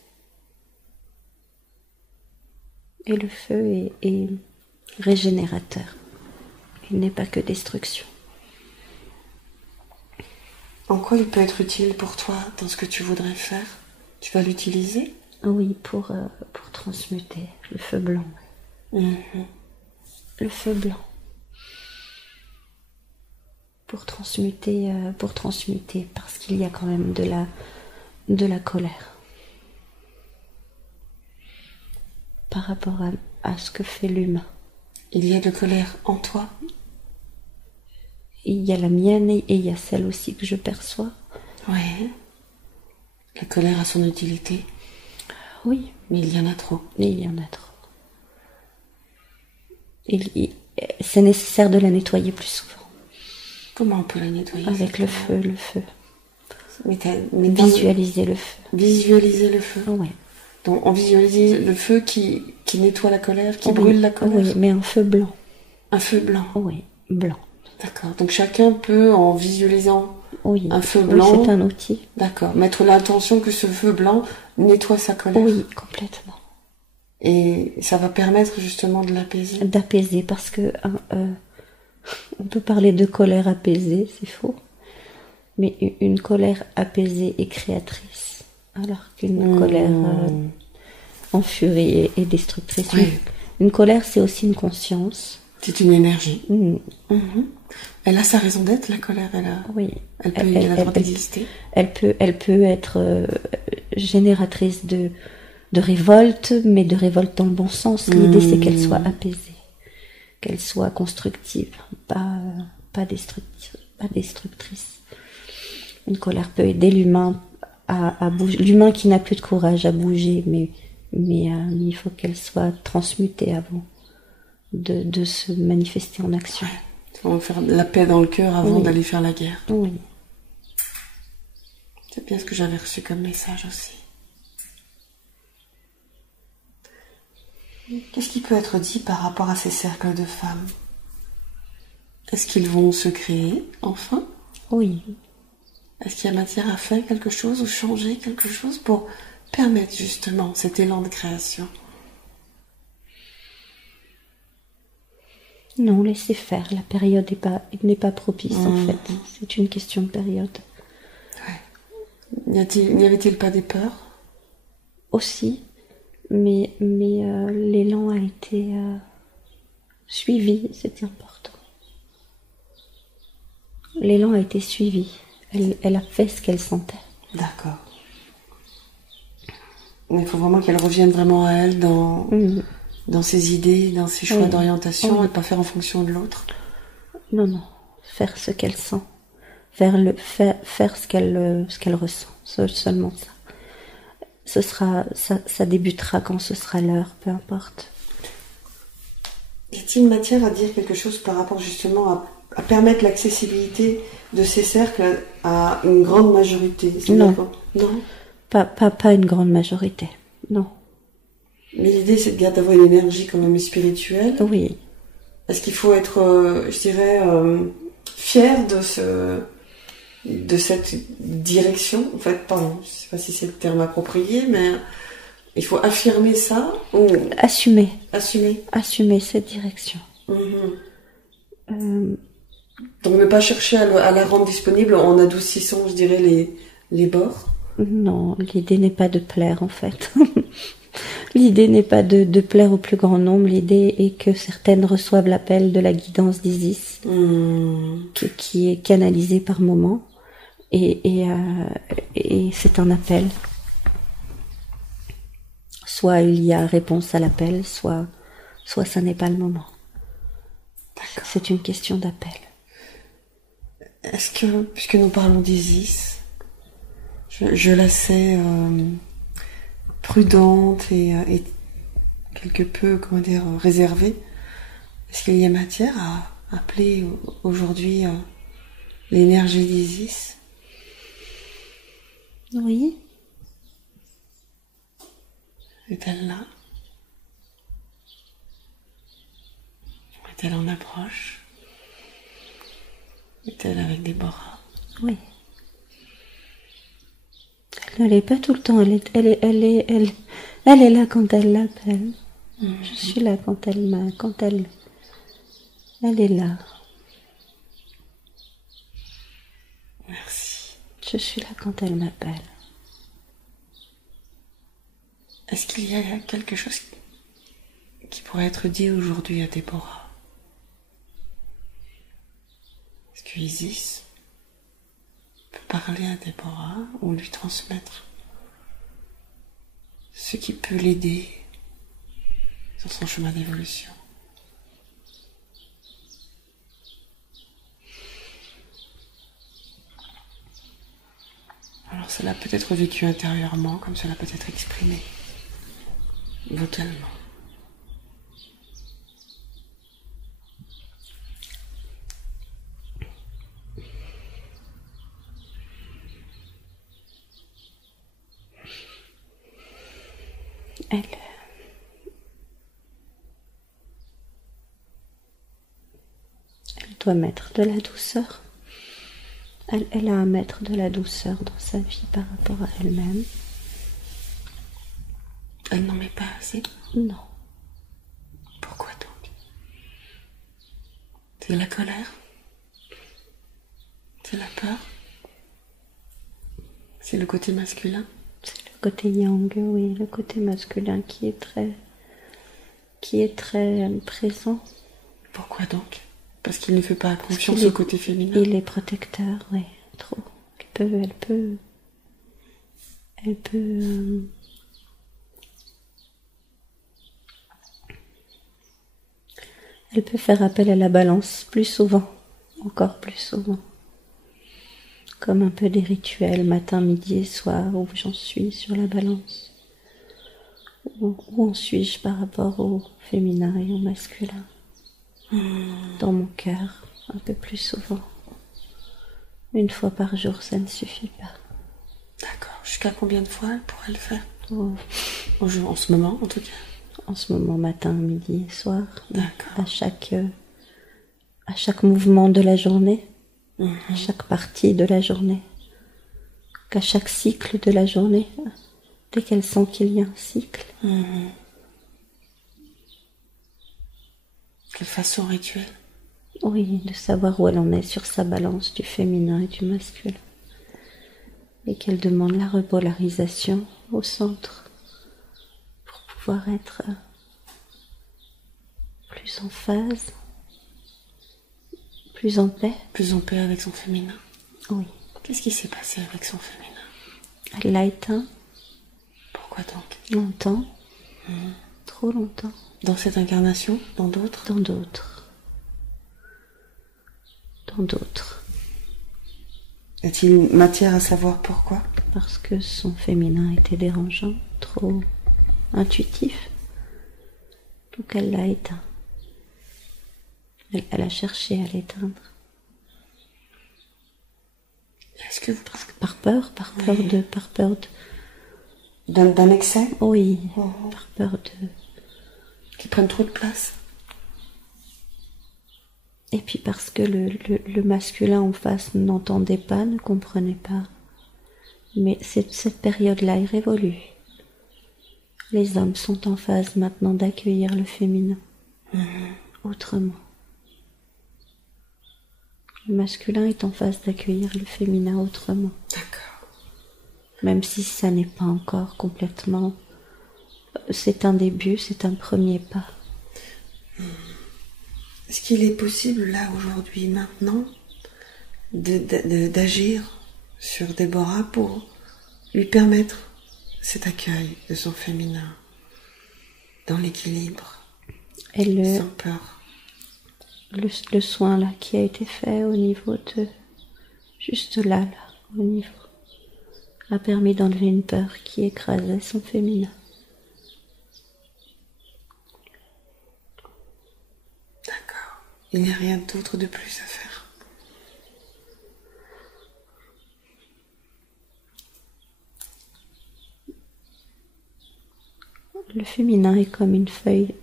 Et le feu est régénérateur. Il n'est pas que destruction. En quoi il peut être utile pour toi dans ce que tu voudrais faire? Tu vas l'utiliser? Oui, pour transmuter le feu blanc. Le feu blanc. Pour transmuter, parce qu'il y a quand même de la colère. Par rapport à ce que fait l'humain. Il y a de colère en toi? Il y a la mienne et il y a celle aussi que je perçois. Oui. La colère a son utilité. Oui. Mais il y en a trop. C'est nécessaire de la nettoyer plus souvent. Comment on peut la nettoyer? Avec le feu. Mais visualiser le feu. Visualiser le feu. Oui. Donc on visualise le feu qui nettoie la colère, qui brûle la colère. Oui, mais un feu blanc. Un feu blanc. Oui, blanc. D'accord. Donc chacun peut, en visualisant un feu blanc... Oui, c'est un outil. D'accord. Mettre l'intention que ce feu blanc nettoie sa colère. Oui, complètement. Et ça va permettre justement de l'apaiser. D'apaiser, parce que on peut parler de colère apaisée, c'est faux. Mais une colère apaisée est créatrice, alors qu'une colère en furie est destructrice. Oui. Une colère, c'est aussi une conscience. C'est une énergie. Mhm. Elle a sa raison d'être, la colère. Oui. Elle peut elle a le droit d'exister. Elle peut être génératrice de révolte, mais de révolte dans le bon sens. L'idée, c'est qu'elle soit apaisée, qu'elle soit constructive, pas destructrice. Une colère peut aider l'humain à bouger, l'humain qui n'a plus de courage à bouger, mais il faut qu'elle soit transmutée avant de se manifester en action. Ouais. Il faut faire la paix dans le cœur avant d'aller faire la guerre. Oui. C'est bien ce que j'avais reçu comme message aussi. Qu'est-ce qui peut être dit par rapport à ces cercles de femmes? Est-ce qu'ils vont se créer, enfin? Oui. Est-ce qu'il y a matière à faire quelque chose ou changer quelque chose pour permettre justement cet élan de création? Non, laissez faire. La période n'est pas propice, en fait. C'est une question de période. Ouais. N'y avait-il pas des peurs? Aussi. Mais l'élan a été suivi, c'était important. L'élan a été suivi. Elle a fait ce qu'elle sentait. D'accord. Il faut vraiment qu'elle revienne vraiment à elle dans ses idées, dans ses choix d'orientation, et pas faire en fonction de l'autre. Non. Faire ce qu'elle sent. Faire ce qu'elle ressent. Seulement ça. Ça débutera quand ce sera l'heure, peu importe. Y a-t-il matière à dire quelque chose par rapport justement à permettre l'accessibilité de ces cercles à une grande majorité? Non. Non. Pas une grande majorité. Non. Mais l'idée, c'est d'avoir une énergie quand même spirituelle. Oui. Est-ce qu'il faut être, je dirais, fier de cette direction? En fait, pardon, je ne sais pas si c'est le terme approprié, mais il faut affirmer ça ou... Assumer cette direction. Donc ne pas chercher à la rendre disponible en adoucissant, je dirais, les bords. Non, l'idée n'est pas de plaire, en fait. L'idée n'est pas de plaire au plus grand nombre. L'idée est que certaines reçoivent l'appel de la guidance d'Isis, qui est canalisée par moments. Et c'est un appel. Soit il y a réponse à l'appel, soit ça n'est pas le moment. D'accord. C'est une question d'appel. Est-ce que, puisque nous parlons d'Isis, je la sais prudente et quelque peu, comment dire, réservée, est-ce qu'il y a matière à appeler aujourd'hui l'énergie d'Isis? Oui. Est-elle là? Est-elle en approche? Est-elle avec Déborah? Oui. Elle ne l'est pas tout le temps. Elle est là quand elle l'appelle. Je suis là quand elle est là. Merci. Je suis là quand elle m'appelle. Est-ce qu'il y a quelque chose qui pourrait être dit aujourd'hui à Déborah? Est-ce que Isis peut parler à Déborah ou lui transmettre ce qui peut l'aider sur son chemin d'évolution? Alors cela peut être vécu intérieurement comme cela peut être exprimé vocalement. Elle doit mettre de la douceur. Elle a à mettre de la douceur dans sa vie par rapport à elle-même. Elle n'en met pas assez? Non. Pourquoi donc? C'est la colère? C'est la peur? C'est le côté masculin? C'est le côté yang, oui, le côté masculin qui est très présent. Pourquoi donc? Parce qu'il ne fait pas confiance au côté féminin. Il est protecteur, oui, trop. Elle peut faire appel à la balance plus souvent, encore plus souvent. Comme un peu des rituels matin, midi et soir, où j'en suis sur la balance. Où en suis-je par rapport au féminin et au masculin? Dans mon cœur, un peu plus souvent. Une fois par jour, ça ne suffit pas. D'accord. Jusqu'à combien de fois elle pourrait le faire? Oh. En ce moment, en tout cas. En ce moment, matin, midi et soir. D'accord. À chaque mouvement de la journée, à chaque partie de la journée, qu'à chaque cycle de la journée, dès qu'elle sent qu'il y a un cycle. Qu'elle fasse son rituel. Oui, de savoir où elle en est sur sa balance du féminin et du masculin. Et qu'elle demande la repolarisation au centre pour pouvoir être plus en phase, plus en paix. Plus en paix avec son féminin. Oui. Qu'est-ce qui s'est passé avec son féminin? Elle l'a éteint. Pourquoi donc? Longtemps. Trop longtemps. Dans cette incarnation? Dans d'autres? Dans d'autres. Dans d'autres. Est-il matière à savoir pourquoi? Parce que son féminin était dérangeant, trop intuitif. Donc elle l'a éteint. Elle a cherché à l'éteindre. Est-ce que vous... Par peur D'un excès? Oui, par peur de... Qui prennent trop de place? Et puis parce que le masculin en face n'entendait pas, ne comprenait pas. Mais cette période-là est révolue. Les hommes sont en phase maintenant d'accueillir le féminin autrement. Le masculin est en phase d'accueillir le féminin autrement. D'accord. Même si ça n'est pas encore complètement... C'est un début, c'est un premier pas. Est-ce qu'il est possible, là, aujourd'hui, maintenant, d'agir sur Déborah pour lui permettre cet accueil de son féminin dans l'équilibre, sans peur? Le soin là qui a été fait au niveau de... Juste là, au niveau, a permis d'enlever une peur qui écrasait son féminin. D'accord. Il n'y a rien d'autre de plus à faire. Le féminin est comme une feuille,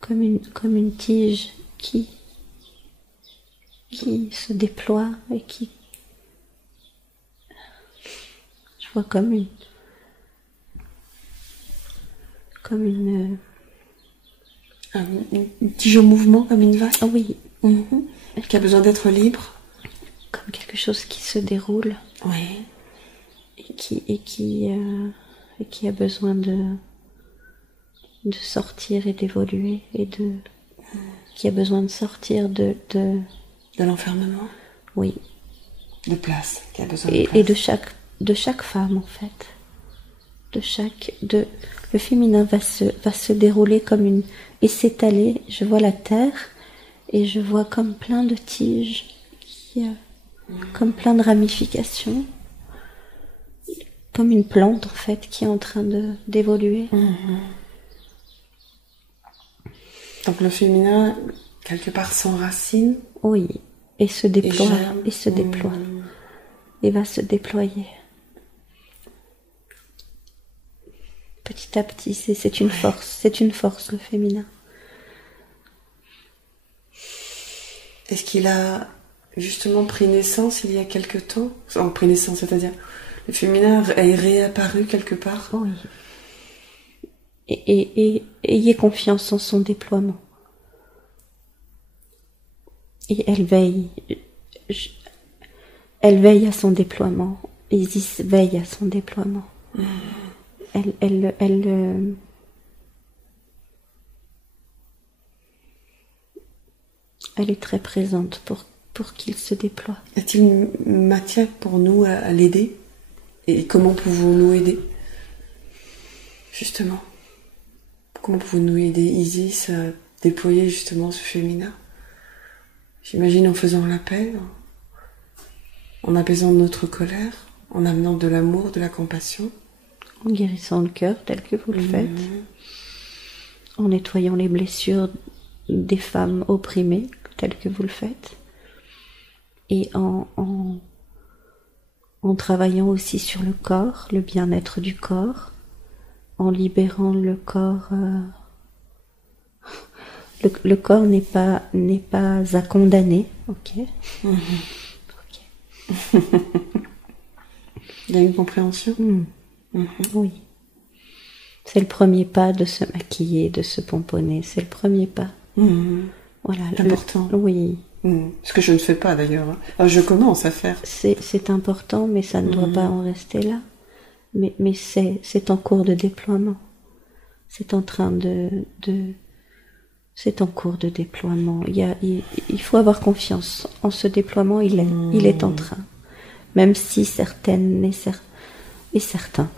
comme une tige qui se déploie et qui... Je vois comme une Une tige en mouvement, comme une vague? oui. Qui a besoin d'être libre? Comme quelque chose qui se déroule. Oui. Et qui a besoin de sortir et d'évoluer qui a besoin de sortir de l'enfermement? Oui. De place, qui a besoin de place. Et de chaque femme, en fait. Le féminin va se dérouler comme une... et s'étaler. Je vois la terre et je vois comme plein de tiges, comme plein de ramifications, comme une plante, en fait, qui est en train d'évoluer. Donc le féminin, quelque part, s'enracine. Oui, et se déploie, et va se déployer. petit à petit. C'est une force le féminin. Est-ce qu'il a justement pris naissance il y a quelque temps? Enfin, pris naissance, c'est-à-dire le féminin est réapparu quelque part? Oui. Et ayez confiance en son déploiement. Et elle veille à son déploiement. Isis veille à son déploiement. Elle est très présente pour qu'il se déploie. Y a-t-il une matière pour nous à l'aider? Et comment pouvons-nous aider? Justement. Comment pouvons-nous aider Isis à déployer justement ce féminin? J'imagine en faisant la paix, en apaisant notre colère, en amenant de l'amour, de la compassion. En guérissant le cœur tel que vous le faites. En nettoyant les blessures des femmes opprimées tel que vous le faites. Et en travaillant aussi sur le corps, le bien-être du corps, en libérant le corps. Le corps n'est pas à condamner, ok. Ok. Il y a une compréhension. Oui. C'est le premier pas de se maquiller, de se pomponner. C'est le premier pas. Voilà. C'est important. Oui. Ce que je ne fais pas d'ailleurs. Alors, je commence à faire. C'est important, mais ça ne doit pas en rester là. Mais c'est en cours de déploiement. C'est en train c'est en cours de déploiement. Il faut avoir confiance en ce déploiement. Il est en train. Même si certaines et certains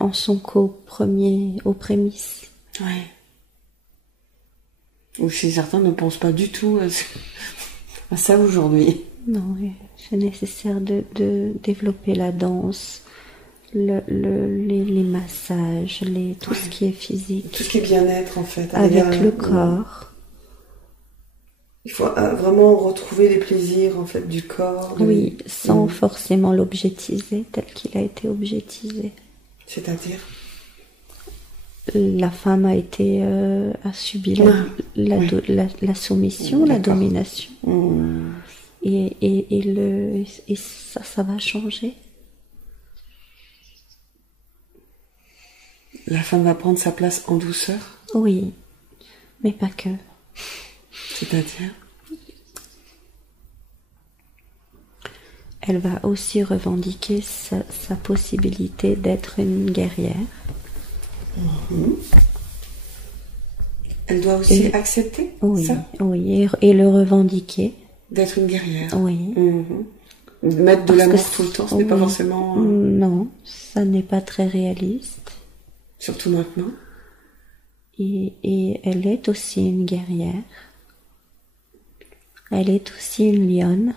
en sont qu'aux prémices. Oui. Ou si certains ne pensent pas du tout à ça aujourd'hui. Non, c'est nécessaire de développer la danse, les massages, tout ce qui est physique. Tout ce qui est bien-être en fait. Avec le corps. Il faut vraiment retrouver les plaisirs en fait du corps. Oui, sans forcément l'objetiser tel qu'il a été objetisé. C'est-à-dire? La femme a subi la soumission, la domination. Et ça va changer. La femme va prendre sa place en douceur? Oui, mais pas que. C'est-à-dire? Elle va aussi revendiquer sa possibilité d'être une guerrière. Elle doit aussi accepter ça? Oui, et le revendiquer. D'être une guerrière? Oui. Mettre de l'amour tout le temps, ce n'est pas forcément... Non, ça n'est pas très réaliste. Surtout maintenant. Et elle est aussi une guerrière. Elle est aussi une lionne.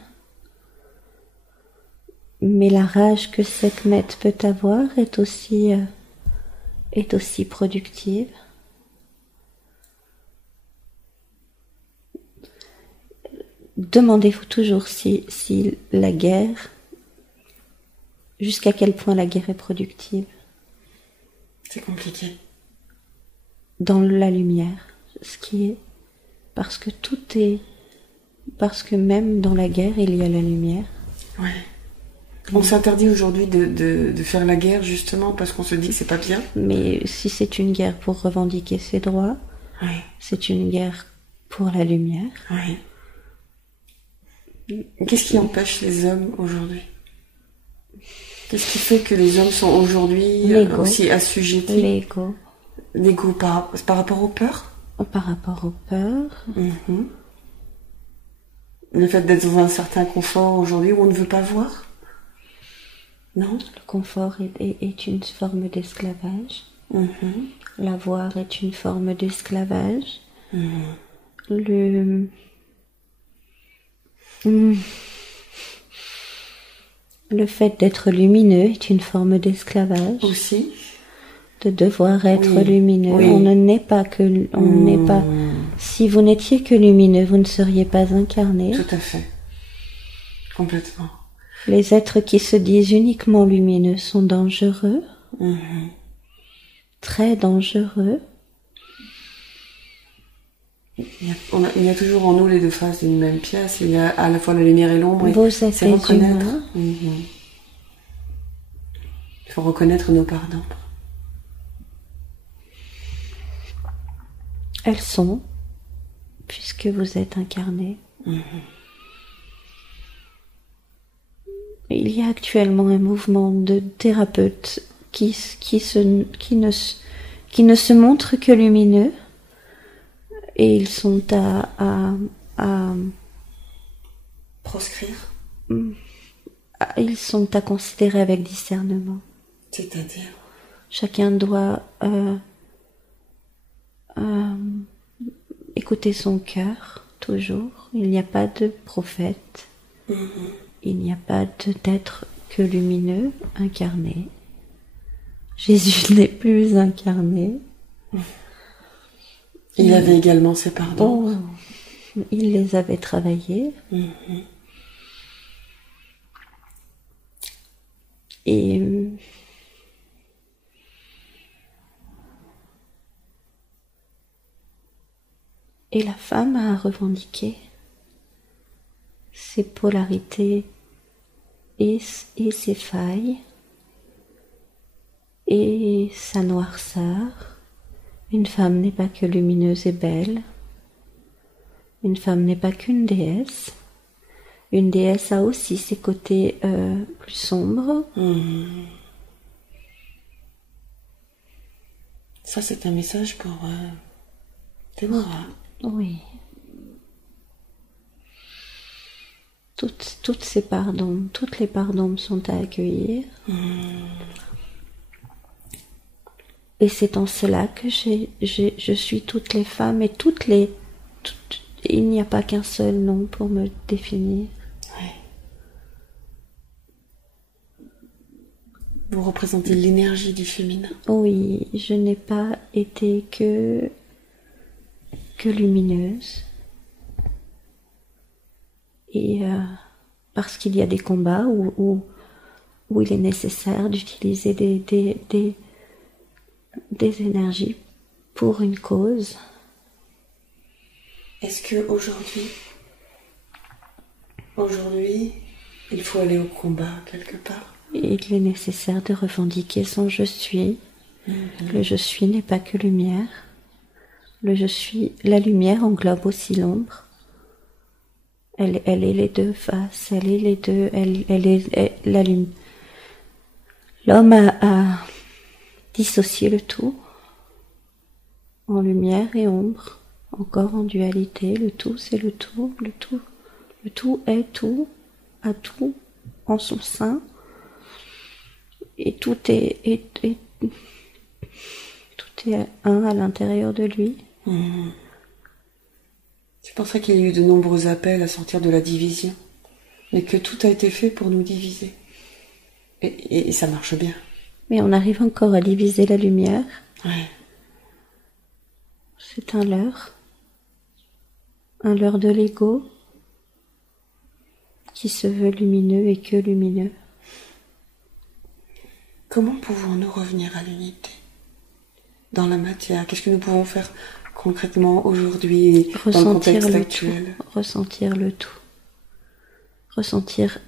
Mais la rage que cette mette peut avoir est aussi productive. Demandez-vous toujours si la guerre, jusqu'à quel point la guerre est productive. C'est compliqué. Dans la lumière, parce que même dans la guerre, il y a la lumière. Ouais. On s'interdit aujourd'hui de faire la guerre justement parce qu'on se dit que c'est pas bien. Mais si c'est une guerre pour revendiquer ses droits, c'est une guerre pour la lumière. Oui. Qu'est-ce qui empêche les hommes aujourd'hui? Qu'est-ce qui fait que les hommes sont aujourd'hui aussi assujettis? L'ego. L'ego par rapport aux peurs? Par rapport aux peurs. Le fait d'être dans un certain confort aujourd'hui où on ne veut pas voir? Non? Le confort est une forme d'esclavage. La voir est une forme d'esclavage. Le fait d'être lumineux est une forme d'esclavage. Aussi. De devoir être lumineux. On n'est pas que... Si vous n'étiez que lumineux, vous ne seriez pas incarné. Tout à fait. Complètement. Les êtres qui se disent uniquement lumineux sont dangereux. très dangereux. Il y a toujours en nous les deux faces d'une même pièce. Il y a à la fois la lumière et l'ombre. Vous êtes c'est des reconnaître. humains. Il faut reconnaître nos parts d'ombre. Elles sont, puisque vous êtes incarnés. Il y a actuellement un mouvement de thérapeutes qui ne se montrent que lumineux, et ils sont à proscrire. Ils sont à considérer avec discernement. C'est-à-dire, chacun doit écouter son cœur toujours. Il n'y a pas de prophète. Il n'y a pas d'être que lumineux, incarné. Jésus n'est plus incarné. Il avait également ses pardons. Il les avait travaillés. Et la femme a revendiqué ses polarités et ses failles et sa noirceur. Une femme n'est pas que lumineuse et belle. Une femme n'est pas qu'une déesse. Une déesse a aussi ses côtés plus sombres. Ça, c'est un message pour Déborah. Oui. Toutes ces parts d'ombre, toutes les parts d'ombre sont à accueillir. Et c'est en cela que je suis toutes les femmes et il n'y a pas qu'un seul nom pour me définir. Vous représentez l'énergie du féminin. Oui, je n'ai pas été que lumineuse. Et parce qu'il y a des combats où il est nécessaire d'utiliser des énergies pour une cause. Est-ce que aujourd'hui, il faut aller au combat quelque part? Il est nécessaire de revendiquer son je suis. Le je suis n'est pas que lumière. Le je suis, la lumière englobe aussi l'ombre. Elle est les deux faces, elle est les deux, elle est la lumière. L'homme a dissocié le tout en lumière et ombre, encore en dualité. Le tout, c'est le tout, le tout. Le tout est tout, a tout en son sein. Et tout est un à l'intérieur de lui. C'est pour ça qu'il y a eu de nombreux appels à sortir de la division, mais que tout a été fait pour nous diviser. Et ça marche bien. Mais on arrive encore à diviser la lumière. Ouais. C'est un leurre de l'ego qui se veut lumineux et que lumineux. Comment pouvons-nous revenir à l'unité dans la matière? Qu'est-ce que nous pouvons faire concrètement aujourd'hui dans le contexte actuel? Ressentir le tout. Ressentir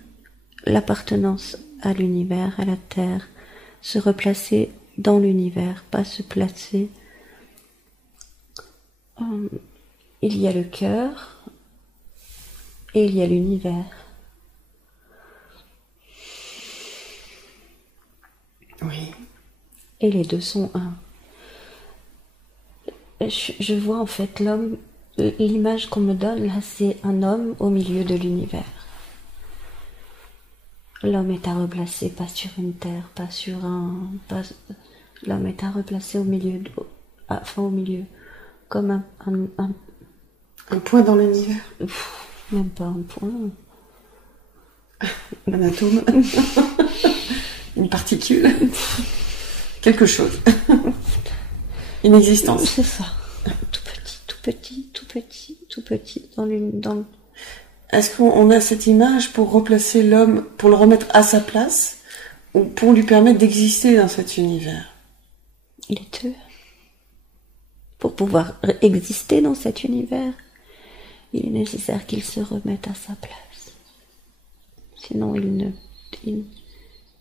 l'appartenance à l'univers, à la terre. Se replacer dans l'univers, pas se placer. Il y a le cœur et il y a l'univers. Oui. Et les deux sont un. Je vois en fait l'homme, l'image qu'on me donne là, c'est un homme au milieu de l'univers. L'homme est à replacer, pas sur une terre, pas sur un... L'homme est à replacer au milieu, au milieu, comme un point dans l'univers. Même pas un point. Un atome. Une particule. Quelque chose. Une existence. C'est ça. Tout petit dans... Est-ce qu'on a cette image pour replacer l'homme, pour le remettre à sa place, pour lui permettre d'exister dans cet univers? Les deux. Pour pouvoir exister dans cet univers, il est nécessaire qu'il se remette à sa place. Sinon, il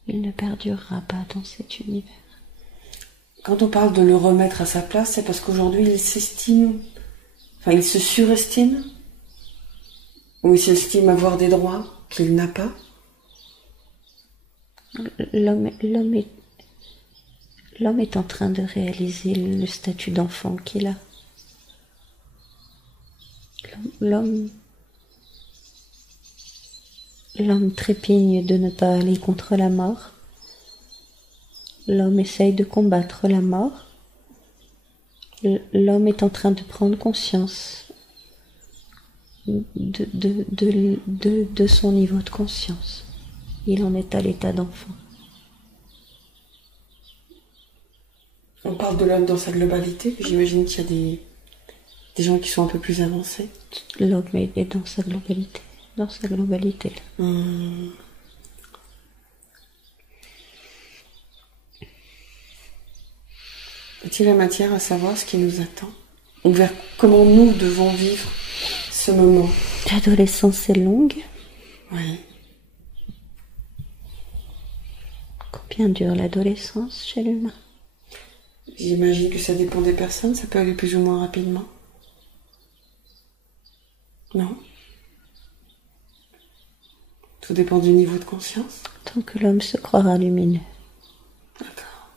ne perdurera pas dans cet univers. Quand on parle de le remettre à sa place, c'est parce qu'aujourd'hui il s'estime, enfin il se surestime, ou il s'estime avoir des droits qu'il n'a pas. L'homme est en train de réaliser le statut d'enfant qu'il a. L'homme trépigne de ne pas aller contre la mort. L'homme essaye de combattre la mort. L'homme est en train de prendre conscience de son niveau de conscience. Il en est à l'état d'enfant. On parle de l'homme dans sa globalité. J'imagine qu'il y a des gens qui sont un peu plus avancés. L'homme est dans sa globalité. Dans sa globalité. Est-il la matière à savoir ce qui nous attend? Ou vers comment nous devons vivre ce moment? L'adolescence est longue. Oui. Combien dure l'adolescence chez l'humain? J'imagine que ça dépend des personnes, ça peut aller plus ou moins rapidement. Non? Tout dépend du niveau de conscience. Tant que l'homme se croira lumineux. D'accord.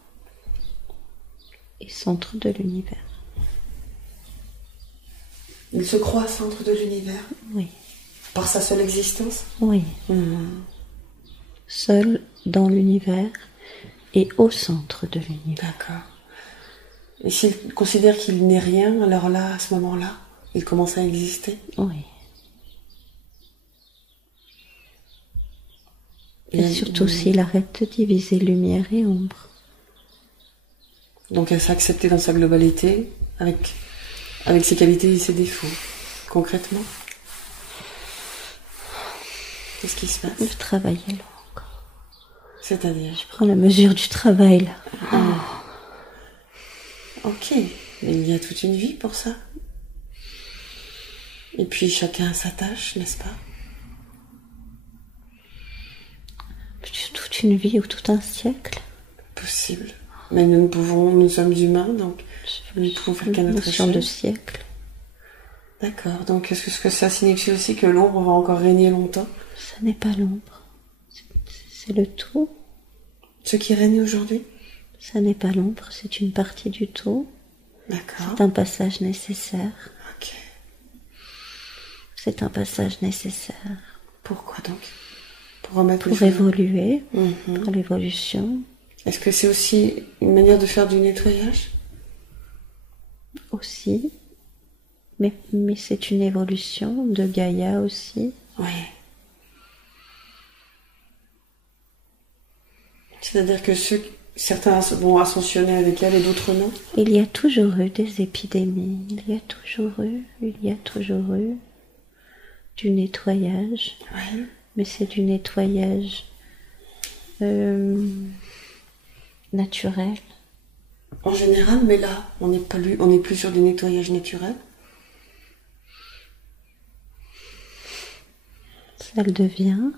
Et centre de l'univers. Il se croit centre de l'univers? Oui. Par sa seule existence? Oui. Seul dans l'univers et au centre de l'univers. D'accord. Et s'il considère qu'il n'est rien, alors là, à ce moment-là, il commence à exister? Oui. Et surtout s'il arrête de diviser lumière et ombre. Donc elle s'accepter dans sa globalité, avec ses qualités et ses défauts. Concrètement, qu'est-ce qui se passe? Le travail est long encore. C'est-à-dire? Je prends la mesure du travail là. Ok, mais il y a toute une vie pour ça. Et puis chacun a sa tâche, n'est-ce pas? Toute une vie ou tout un siècle. Possible. Mais nous sommes humains, donc nous ne pouvons faire qu'à notre échelle. De siècle. D'accord, donc est-ce que ça signifie aussi que l'ombre va encore régner longtemps? Ça n'est pas l'ombre. C'est le tout. Ce qui règne aujourd'hui? Ça n'est pas l'ombre, c'est une partie du tout. D'accord. C'est un passage nécessaire. Ok. C'est un passage nécessaire. Pourquoi donc? Pour remettre Pour évoluer, pour l'évolution. Est-ce que c'est aussi une manière de faire du nettoyage? Aussi. Mais c'est une évolution de Gaïa aussi. Oui. C'est-à-dire que certains vont ascensionner avec elle et d'autres non? Il y a toujours eu des épidémies. Il y a toujours eu du nettoyage. Oui. Mais c'est du nettoyage naturel. En général, mais là, on n'est plus sur du nettoyage naturel. Ça le devient.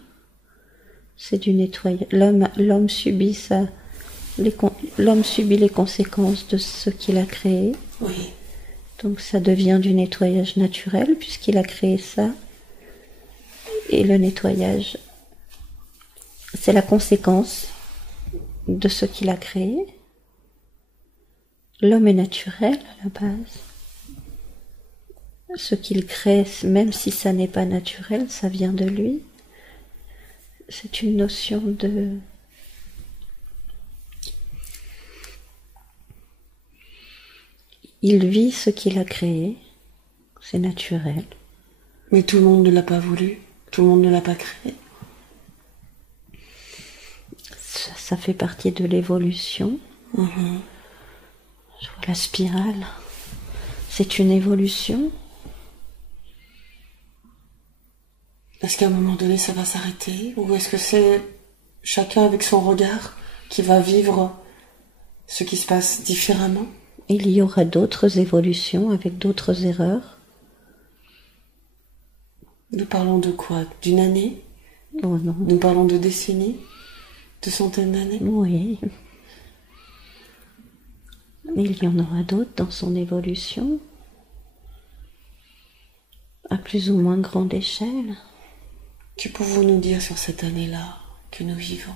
C'est du nettoyage. L'homme subit les conséquences de ce qu'il a créé. Oui. Donc ça devient du nettoyage naturel puisqu'il a créé ça. Et le nettoyage, c'est la conséquence de ce qu'il a créé. L'homme est naturel à la base. Ce qu'il crée, même si ça n'est pas naturel, ça vient de lui. C'est une notion de... Il vit ce qu'il a créé, c'est naturel. Mais tout le monde ne l'a pas voulu, tout le monde ne l'a pas créé. Ça fait partie de l'évolution. Je vois la spirale. C'est une évolution. Est-ce qu'à un moment donné ça va s'arrêter? Ou est-ce que c'est chacun avec son regard, qui va vivre ce qui se passe différemment. Il y aura d'autres évolutions avec d'autres erreurs. Nous parlons de quoi? D'une année? Oh non. Nous parlons de décennies? De centaines d'années? Oui. Il y en aura d'autres dans son évolution, à plus ou moins grande échelle. Que pouvons-nous nous dire sur cette année-là que nous vivons?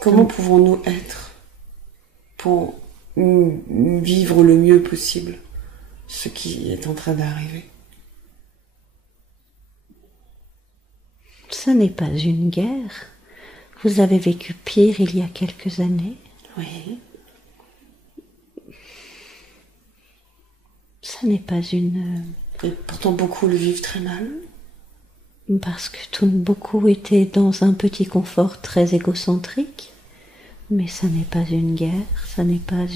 Comment pouvons-nous être pour vivre le mieux possible ce qui est en train d'arriver? Ce n'est pas une guerre. Vous avez vécu pire il y a quelques années. Oui. Ce n'est pas une... Et pourtant beaucoup le vivent très mal. Parce que beaucoup étaient dans un petit confort très égocentrique. Mais ça n'est pas une guerre, ça n'est pas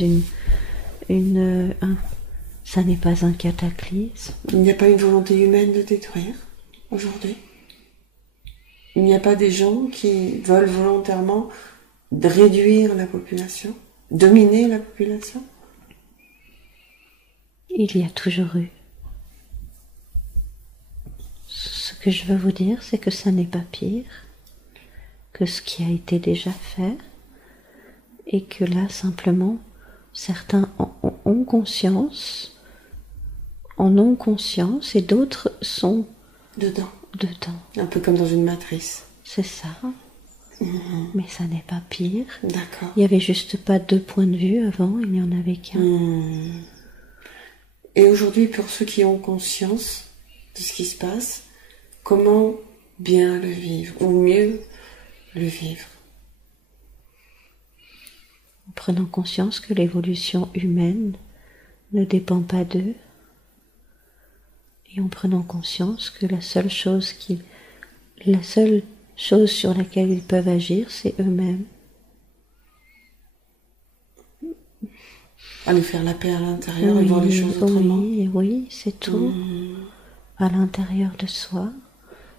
ça n'est pas un cataclysme. Il n'y a pas une volonté humaine de détruire aujourd'hui. Il n'y a pas des gens qui veulent volontairement réduire la population, dominer la population. Il y a toujours eu. Ce que je veux vous dire, c'est que ça n'est pas pire que ce qui a été déjà fait, et que là, simplement, certains ont conscience, en ont conscience, et d'autres sont dedans. Un peu comme dans une matrice. C'est ça. Mais ça n'est pas pire. D'accord. Il n'y avait juste pas deux points de vue avant, il n'y en avait qu'un. Et aujourd'hui, pour ceux qui ont conscience de ce qui se passe, comment bien le vivre, ou mieux le vivre? En prenant conscience que l'évolution humaine ne dépend pas d'eux, et en prenant conscience que la seule chose sur laquelle ils peuvent agir, c'est eux-mêmes. Aller faire la paix à l'intérieur et voir les choses autrement. Oui, c'est tout. À l'intérieur de soi,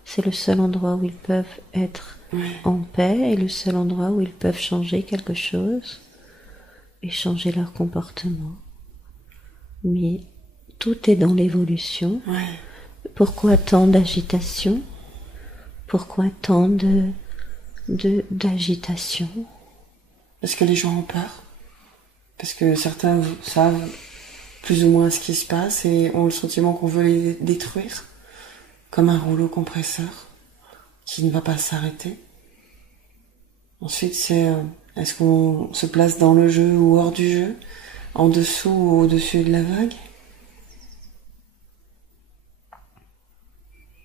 c'est le seul endroit où ils peuvent être en paix et le seul endroit où ils peuvent changer quelque chose et changer leur comportement. Mais tout est dans l'évolution. Pourquoi tant d'agitation? Pourquoi tant d'agitation? Parce que les gens ont peur. Parce que certains savent plus ou moins ce qui se passe et ont le sentiment qu'on veut les détruire, comme un rouleau compresseur qui ne va pas s'arrêter. Ensuite, c'est est-ce qu'on se place dans le jeu ou hors du jeu, en dessous ou au-dessus de la vague?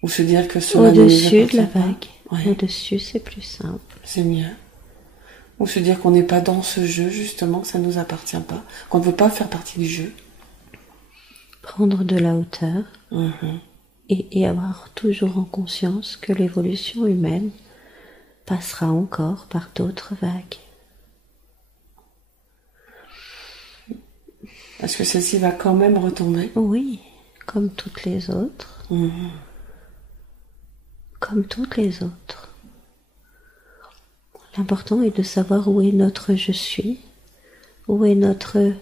Ou se dire que cela ne nous au-dessus de la appartient pas. vague. Au-dessus, c'est plus simple. C'est mieux. Ou se dire qu'on n'est pas dans ce jeu, justement, que ça ne nous appartient pas, qu'on ne veut pas faire partie du jeu. Prendre de la hauteur et avoir toujours en conscience que l'évolution humaine passera encore par d'autres vagues. Est-ce que celle-ci va quand même retomber? Oui, comme toutes les autres. Comme toutes les autres. L'important est de savoir où est notre je suis, où est notre...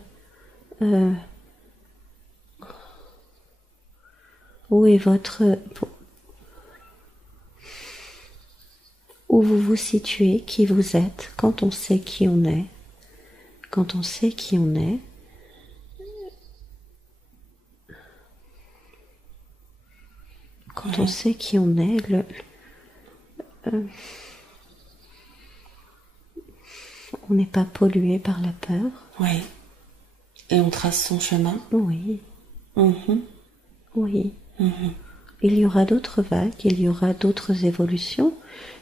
où est votre... où vous vous situez, qui vous êtes, quand on sait qui on est. Quand on sait qui on est, on sait qui on est, on n'est pas pollué par la peur. Oui. Et on trace son chemin. Oui. Oui. Mm-hmm. Il y aura d'autres vagues, il y aura d'autres évolutions,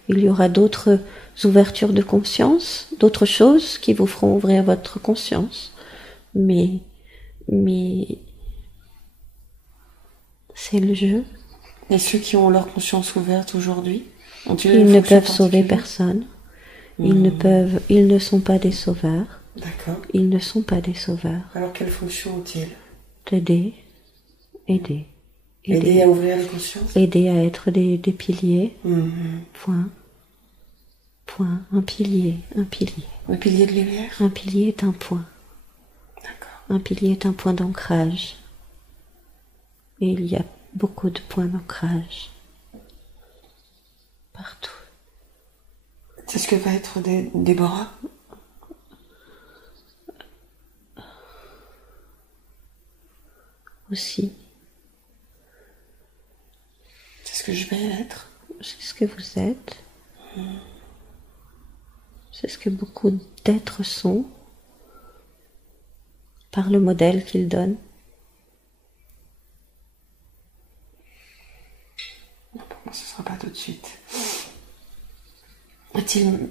il y aura d'autres ouvertures de conscience, d'autres choses qui vous feront ouvrir votre conscience. Mais c'est le jeu. Et ceux qui ont leur conscience ouverte aujourd'hui, ils ne peuvent sauver personne. Ils ne sont pas des sauveurs. D'accord. Ils ne sont pas des sauveurs. Alors quelle fonction ont-ils? Aider à ouvrir la conscience. Aider à être des piliers. Point. point, un pilier, un pilier. Un pilier de lumière. Un pilier est un point. D'accord. Un pilier est un point d'ancrage. Et il y a beaucoup de points d'ancrage. Partout. C'est ce que va être Déborah? Aussi. C'est ce que je vais être. C'est ce que vous êtes. C'est ce que beaucoup d'êtres sont par le modèle qu'ils donnent. Pour moi, ce ne sera pas tout de suite. A-t-il...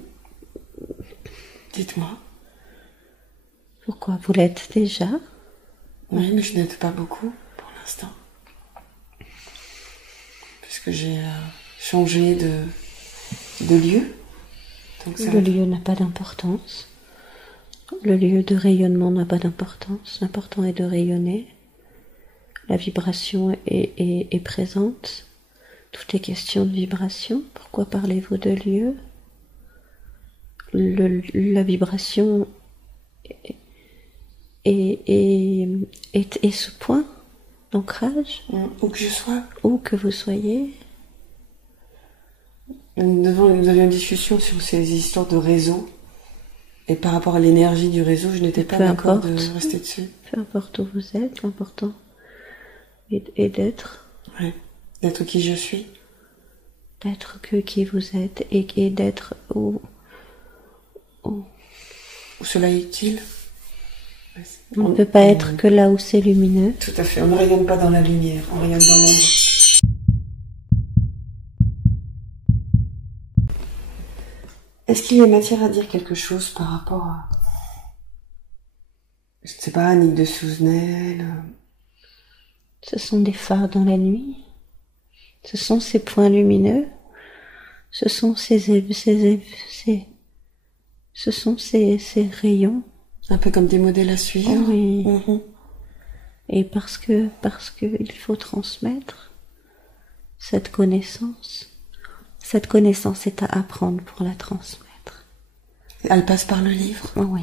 Dites-moi. Pourquoi vous l'êtes déjà? Oui, mais je n'aide pas beaucoup pour l'instant. Puisque j'ai changé de lieu. Donc Le lieu n'a pas d'importance. Le lieu de rayonnement n'a pas d'importance. L'important est de rayonner. La vibration est présente. Tout est question de vibration. Pourquoi parlez-vous de lieu? La vibration est ce point d'ancrage. Où que je sois. Où que vous soyez. Nous avions une discussion sur ces histoires de réseau. Et par rapport à l'énergie du réseau, je n'étais pas d'accord de rester dessus. Peu importe où vous êtes, l'important est d'être. Oui, d'être qui je suis. D'être que qui vous êtes et d'être où cela est utile. On ne peut pas être que là où c'est lumineux. Tout à fait, on ne rayonne pas dans la lumière, on rayonne dans l'ombre. Est-ce qu'il y a matière à dire quelque chose par rapport à... Je ne sais pas, Annick de Souzenel. Ce sont des phares dans la nuit. Ce sont ces points lumineux. Ce sont ces rayons. Un peu comme des modèles à suivre. Oui. Et parce que il faut transmettre cette connaissance. Cette connaissance est à apprendre pour la transmettre. Elle passe par le livre. Oui.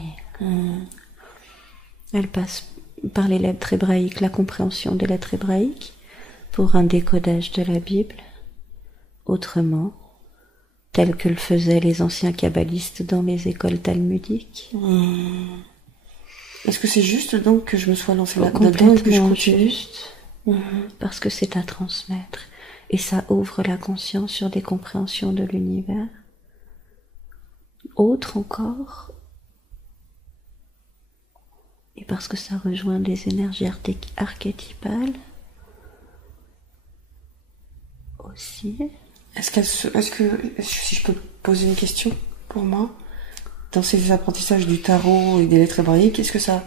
Elle passe par les lettres hébraïques, la compréhension des lettres hébraïques, pour un décodage de la Bible, autrement, tel que le faisaient les anciens kabbalistes dans les écoles talmudiques. Est-ce que c'est juste donc que je me sois lancée là-dedans Complètement et que je continue? juste, parce que c'est à transmettre, et ça ouvre la conscience sur des compréhensions de l'univers. Autre encore, et parce que ça rejoint des énergies archétypales aussi. Est-ce que si je peux poser une question pour moi, dans ces apprentissages du tarot et des lettres hébraïques, est-ce que ça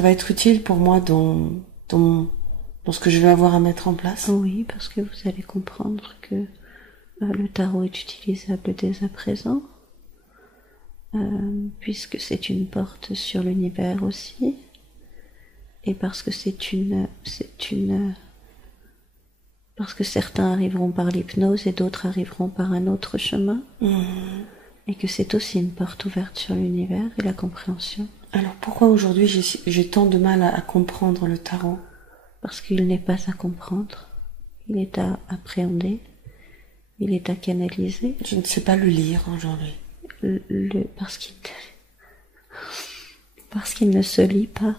va être utile pour moi dans ce que je vais avoir à mettre en place? Oui, parce que vous allez comprendre que le tarot est utilisable dès à présent, puisque c'est une porte sur l'univers aussi, et parce que parce que certains arriveront par l'hypnose et d'autres arriveront par un autre chemin, et que c'est aussi une porte ouverte sur l'univers et la compréhension. Alors pourquoi aujourd'hui j'ai tant de mal à comprendre le tarot? Parce qu'il n'est pas à comprendre, il est à appréhender, il est à canaliser. Je ne sais pas le lire aujourd'hui. Parce qu'il ne se lit pas.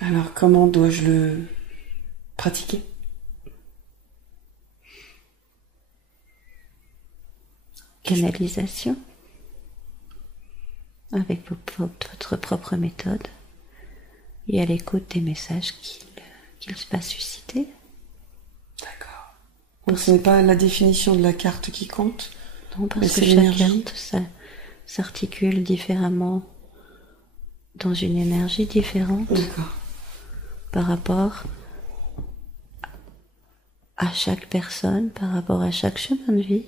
Alors comment dois-je le pratiquer? Canalisation, avec votre propre méthode, et à l'écoute des messages qu'il va susciter. D'accord. Donc ce n'est pas la définition de la carte qui compte? Non, parce que chaque carte s'articule différemment dans une énergie différente. D'accord. Par rapport à chaque personne, par rapport à chaque chemin de vie,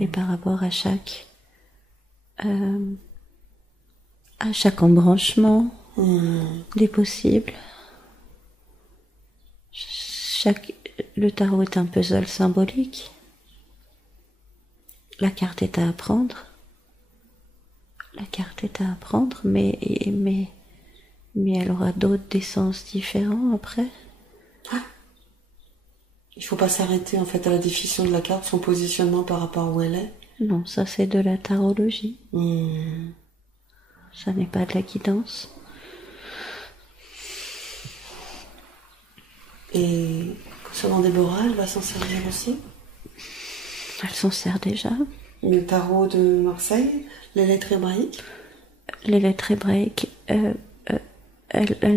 et par rapport à chaque embranchement des possibles. Le tarot est un puzzle symbolique. La carte est à apprendre, La carte est à apprendre, mais elle aura d'autres sens différents après. Il faut pas s'arrêter en fait à la définition de la carte, son positionnement par rapport à où elle est. Non, ça c'est de la tarologie. Mmh. Ça n'est pas de la guidance. Et concernant Déborah, elle va s'en servir aussi? Elle s'en sert déjà. Le tarot de Marseille, les lettres hébraïques? Les lettres hébraïques, elle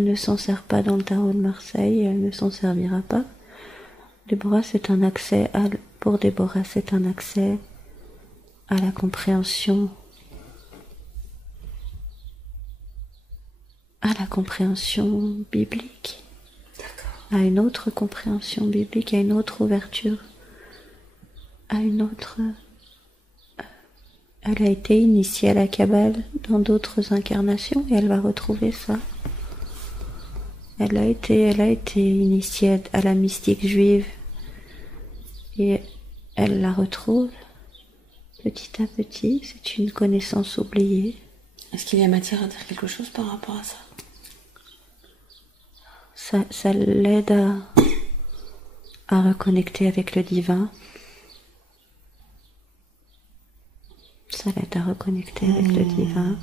ne s'en sert pas dans le tarot de Marseille, elle ne s'en servira pas. Déborah, c'est un accès pour Déborah, c'est un accès à la compréhension, biblique. D'accord. À une autre compréhension biblique, à une autre ouverture, à une autre... Elle a été initiée à la Kabbale dans d'autres incarnations et elle va retrouver ça. Elle a été initiée à la mystique juive et elle la retrouve petit à petit. C'est une connaissance oubliée. Est-ce qu'il y a matière à dire quelque chose par rapport à ça? Ça l'aide à reconnecter avec le divin. Ça l'aide à reconnecter avec le divin.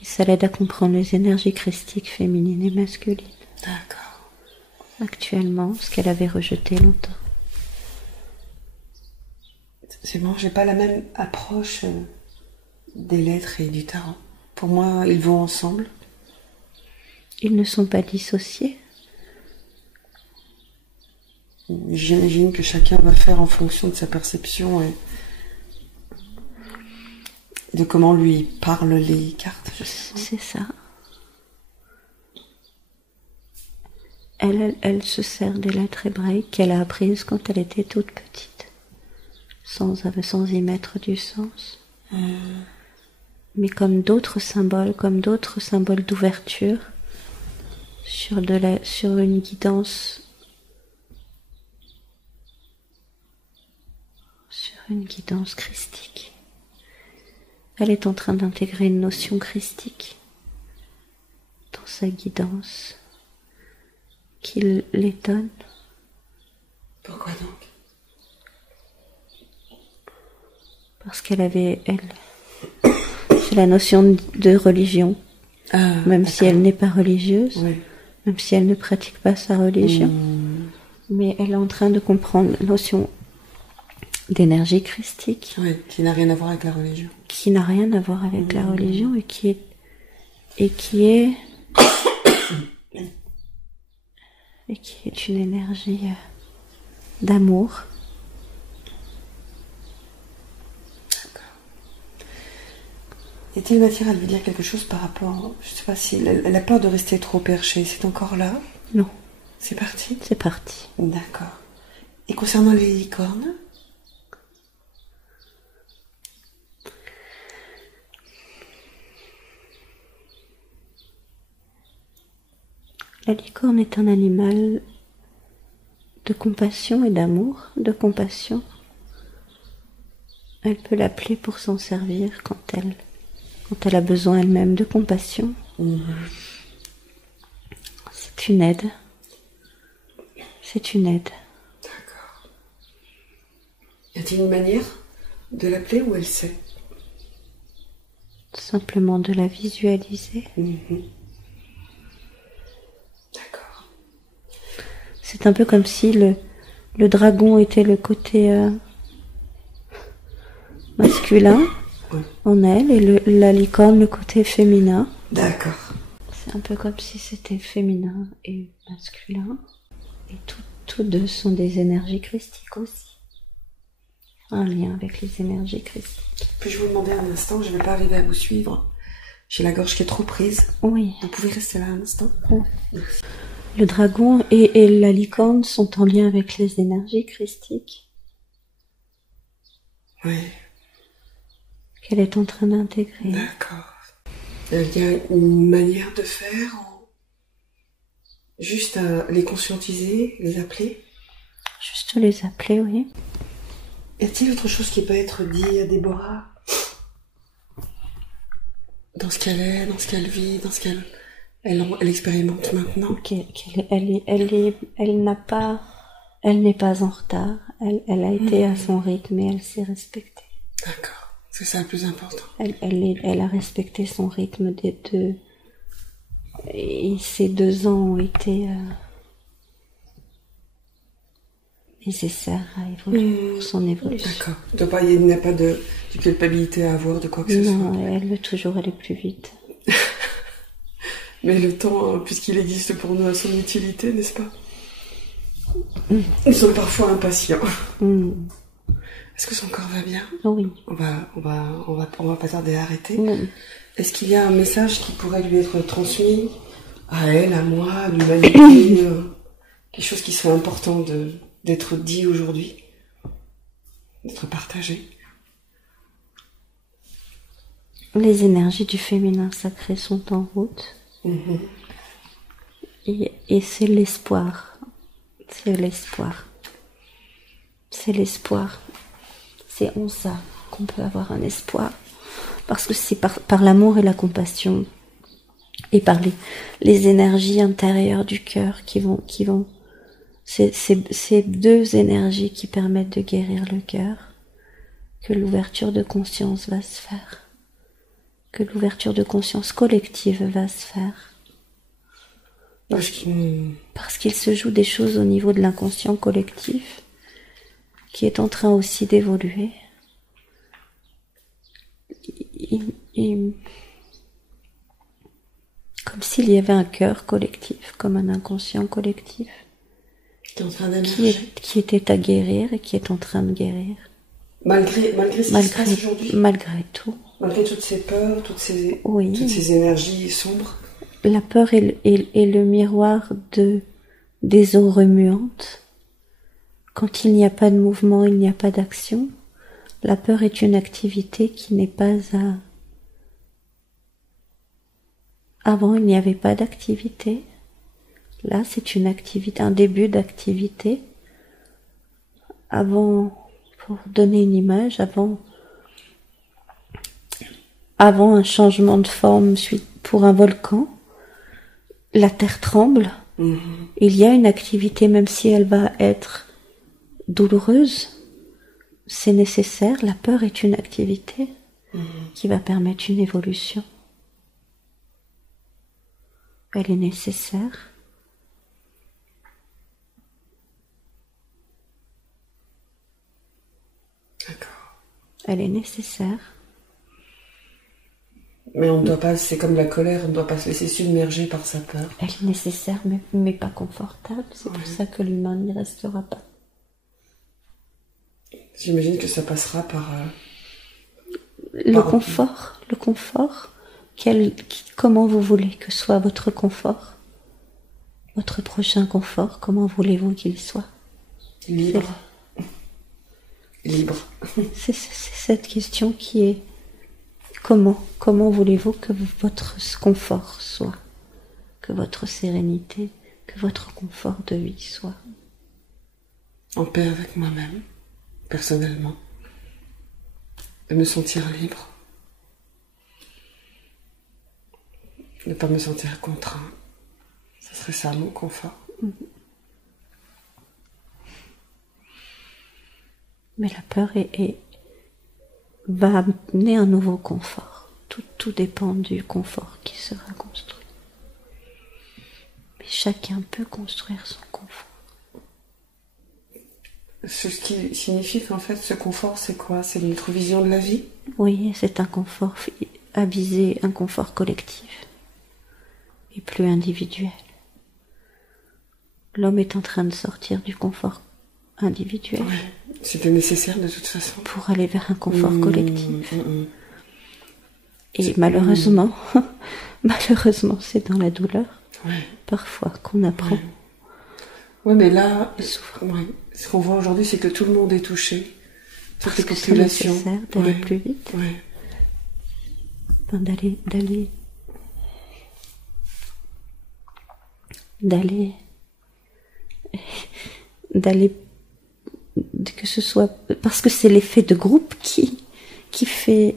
Et ça l'aide à comprendre les énergies christiques féminines et masculines. D'accord. Actuellement, ce qu'elle avait rejeté longtemps. C'est bon, j'ai pas la même approche des lettres et du tarot. Pour moi, ils vont ensemble. Ils ne sont pas dissociés. J'imagine que chacun va faire en fonction de sa perception et de comment lui parlent les cartes. C'est ça. Elle se sert des lettres hébraïques qu'elle a apprises quand elle était toute petite, sans y mettre du sens. Mais comme d'autres symboles d'ouverture sur une guidance, christique. Elle est en train d'intégrer une notion christique dans sa guidance qui l'étonne. Pourquoi donc? Parce c'est la notion de religion. Même si elle n'est pas religieuse, oui. Même si elle ne pratique pas sa religion. Mais elle est en train de comprendre la notion d'énergie christique. Oui, qui n'a rien à voir avec la religion. Qui n'a rien à voir avec la religion et qui est une énergie d'amour. D'accord. Est-il matière à lui dire quelque chose par rapport... Je ne sais pas si... Elle a peur de rester trop perchée. C'est encore là? Non. C'est parti? C'est parti. D'accord. Et concernant les licornes? La licorne est un animal de compassion et d'amour, de compassion. Elle peut l'appeler pour s'en servir quand elle a besoin elle-même de compassion. C'est une aide. D'accord. Y a-t-il une manière de l'appeler ou elle sait? Simplement de la visualiser. D'accord. C'est un peu comme si le dragon était le côté masculin en elle et la licorne le côté féminin. D'accord. C'est un peu comme si c'était féminin et masculin. Et tous deux sont des énergies christiques aussi. Un lien avec les énergies christiques. Puis-je vous demander un instant, je ne vais pas arriver à vous suivre. J'ai la gorge qui est trop prise. Oui. Vous pouvez rester là un instant? Oui. Le dragon et la licorne sont en lien avec les énergies christiques. Oui. Qu'elle est en train d'intégrer. D'accord. Il y a une manière de faire, juste à les conscientiser, les appeler? Juste les appeler, oui. Y a-t-il autre chose qui peut être dit à Déborah? dans ce qu'elle est, dans ce qu'elle vit, dans ce elle expérimente maintenant. Elle n'est pas en retard. Elle a été à son rythme et elle s'est respectée. D'accord, c'est ça le plus important. Elle a respecté son rythme des deux. Et ces 2 ans ont été nécessaires à évoluer pour son évolution. D'accord. Il n'y a pas de culpabilité à avoir de quoi que ce soit. Non, elle veut toujours aller plus vite. Mais le temps, puisqu'il existe pour nous, a son utilité, n'est-ce pas? Nous sommes parfois impatients. Est-ce que son corps va bien? Oui. On va pas tarder à arrêter. Est-ce qu'il y a un message qui pourrait lui être transmis à elle, à moi, à l'humanité, quelque chose qui serait important d'être dit aujourd'hui, d'être partagé? Les énergies du féminin sacré sont en route. Et c'est l'espoir. C'est l'espoir. C'est l'espoir. C'est en ça qu'on peut avoir un espoir. Parce que c'est par l'amour et la compassion et par les énergies intérieures du cœur qui vont ces 2 énergies qui permettent de guérir le cœur, que l'ouverture de conscience va se faire, que l'ouverture de conscience collective va se faire. Parce qu'il se joue des choses au niveau de l'inconscient collectif qui est en train aussi d'évoluer. Comme s'il y avait un cœur collectif, comme un inconscient collectif qui était à guérir et qui est en train de guérir. Malgré ce qui se passe aujourd'hui. Malgré tout. Malgré toutes ces peurs, toutes ces énergies sombres. La peur est le miroir des eaux remuantes. Quand il n'y a pas de mouvement, il n'y a pas d'action. La peur est une activité qui n'est pas à... Avant, il n'y avait pas d'activité. Là, c'est une activité, un début d'activité. Avant, pour donner une image, avant un changement de forme pour un volcan, la terre tremble. Il y a une activité, même si elle va être douloureuse, c'est nécessaire. La peur est une activité qui va permettre une évolution. Elle est nécessaire. D'accord. Elle est nécessaire. Mais on ne doit pas, c'est comme la colère, on ne doit pas se laisser submerger par sa peur. Elle est nécessaire, mais pas confortable. C'est pour ça que l'humain n'y restera pas. J'imagine que ça passera par... Le confort. Comment vous voulez que soit votre confort? Votre prochain confort, comment voulez-vous qu'il soit? Libre. C'est cette question qui est... Comment voulez-vous que votre confort soit? Que votre sérénité, que votre confort de vie soit? En paix avec moi-même, personnellement. De me sentir libre. Ne pas me sentir contraint. Ce serait ça mon confort. Mais la peur va amener un nouveau confort. Tout dépend du confort qui sera construit. Mais chacun peut construire son confort. Ce qui signifie qu'en fait, ce confort, c'est quoi? C'est notre vision de la vie? Oui, c'est un confort à viser, un confort collectif et plus individuel. L'homme est en train de sortir du confort individuel. Oui, c'était nécessaire de toute façon. Pour aller vers un confort collectif. Et malheureusement, c'est dans la douleur, parfois, qu'on apprend. Oui, mais là, ce qu'on voit aujourd'hui, c'est que tout le monde est touché. Toutes les populations. C'est nécessaire d'aller plus vite. D'aller que ce soit parce que c'est l'effet de groupe qui fait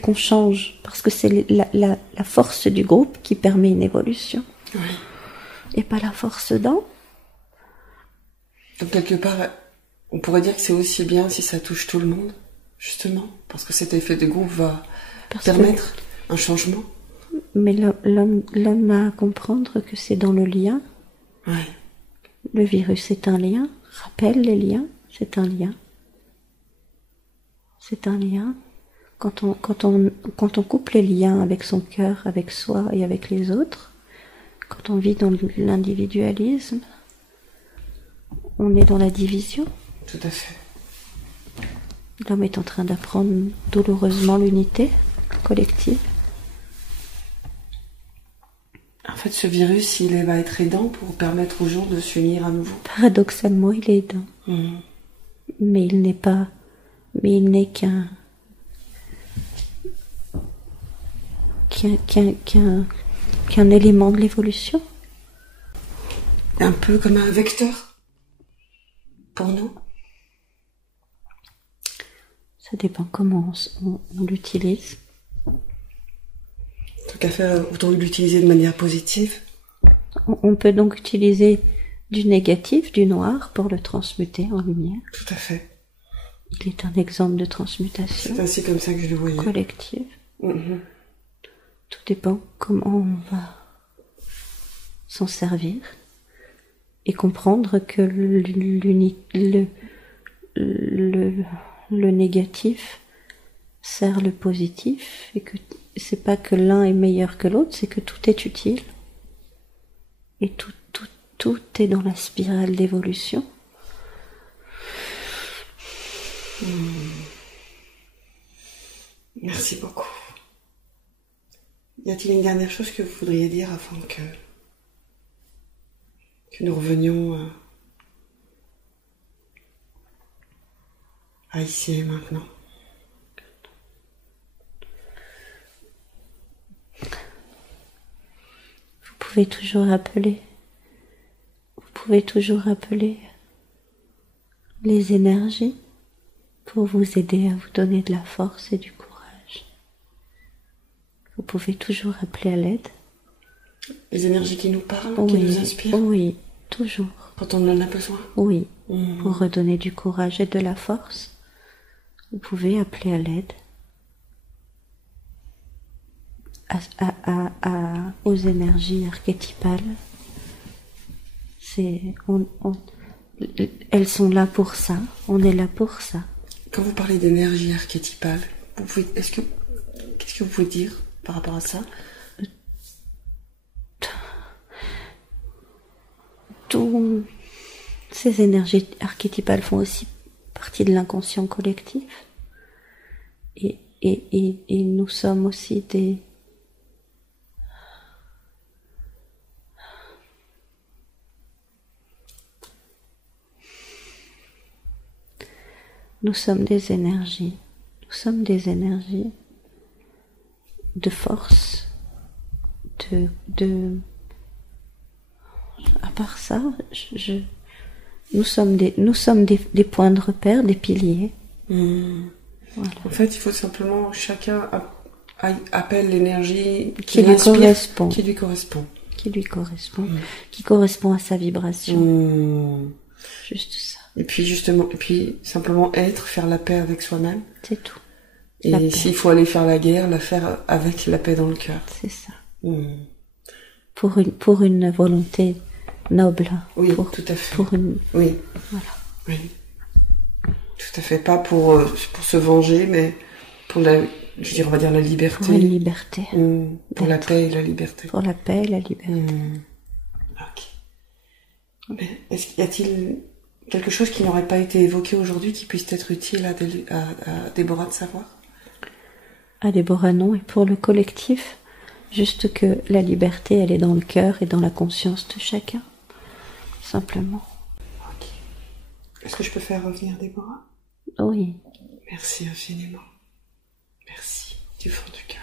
qu'on change, parce que c'est la force du groupe qui permet une évolution. Oui. Et pas la force d'un. Donc quelque part, on pourrait dire que c'est aussi bien si ça touche tout le monde, justement, parce que cet effet de groupe va permettre un changement. Mais l'homme a à comprendre que c'est dans le lien. Ouais. Le virus est un lien. Rappelle les liens, c'est un lien. C'est un lien. Quand on coupe les liens avec son cœur, avec soi et avec les autres, quand on vit dans l'individualisme, on est dans la division. Tout à fait. L'homme est en train d'apprendre douloureusement l'unité collective. En fait, ce virus, il va être aidant pour permettre aux gens de s'unir à nouveau. Paradoxalement, il est aidant. Mais il n'est qu'un élément de l'évolution. Un peu comme un vecteur pour nous. Ça dépend comment on l'utilise. Tant qu'à faire, autant l'utiliser de manière positive. On peut donc utiliser du négatif, du noir, pour le transmuter en lumière. Tout à fait. Il est un exemple de transmutation. C'est ainsi comme ça que je le voyais. Collective. Tout dépend comment on va s'en servir et comprendre que le négatif sert le positif et que c'est pas que l'un est meilleur que l'autre, c'est que tout est utile et tout est dans la spirale d'évolution. Merci beaucoup. Y a-t-il une dernière chose que vous voudriez dire afin que nous revenions à ici et maintenant? Vous pouvez toujours appeler les énergies pour vous aider à vous donner de la force et du courage. Vous pouvez toujours appeler à l'aide. Les énergies qui nous parlent, qui nous inspirent. Oui, toujours. Quand on en a besoin. Oui, pour redonner du courage et de la force, vous pouvez appeler à l'aide. Aux énergies archétypales. Elles sont là pour ça, on est là pour ça. Quand vous parlez d'énergie archétypale, qu'est-ce que vous pouvez dire par rapport à ça? Toutes ces énergies archétypales font aussi partie de l'inconscient collectif. Et nous sommes aussi Nous sommes des énergies de force, à part ça, nous sommes des points de repère, des piliers. Voilà. En fait, il faut simplement chacun appelle l'énergie qui lui correspond. Qui correspond à sa vibration. Juste ça. Et puis simplement faire la paix avec soi-même. C'est tout. Et s'il faut aller faire la guerre, la faire avec la paix dans le cœur. C'est ça. Pour une volonté noble. Oui, tout à fait. Oui. Voilà. Oui. Tout à fait. Pas pour se venger, mais pour on va dire la liberté. Pour la liberté. Pour la paix et la liberté. Pour la paix et la liberté. Ok. Mais y a-t-il quelque chose qui n'aurait pas été évoqué aujourd'hui qui puisse être utile à Déborah de savoir? À Déborah, non. Et pour le collectif, juste que la liberté, elle est dans le cœur et dans la conscience de chacun. Simplement. Ok. Est-ce que je peux faire revenir Déborah? Oui. Merci infiniment. Merci du fond du cœur.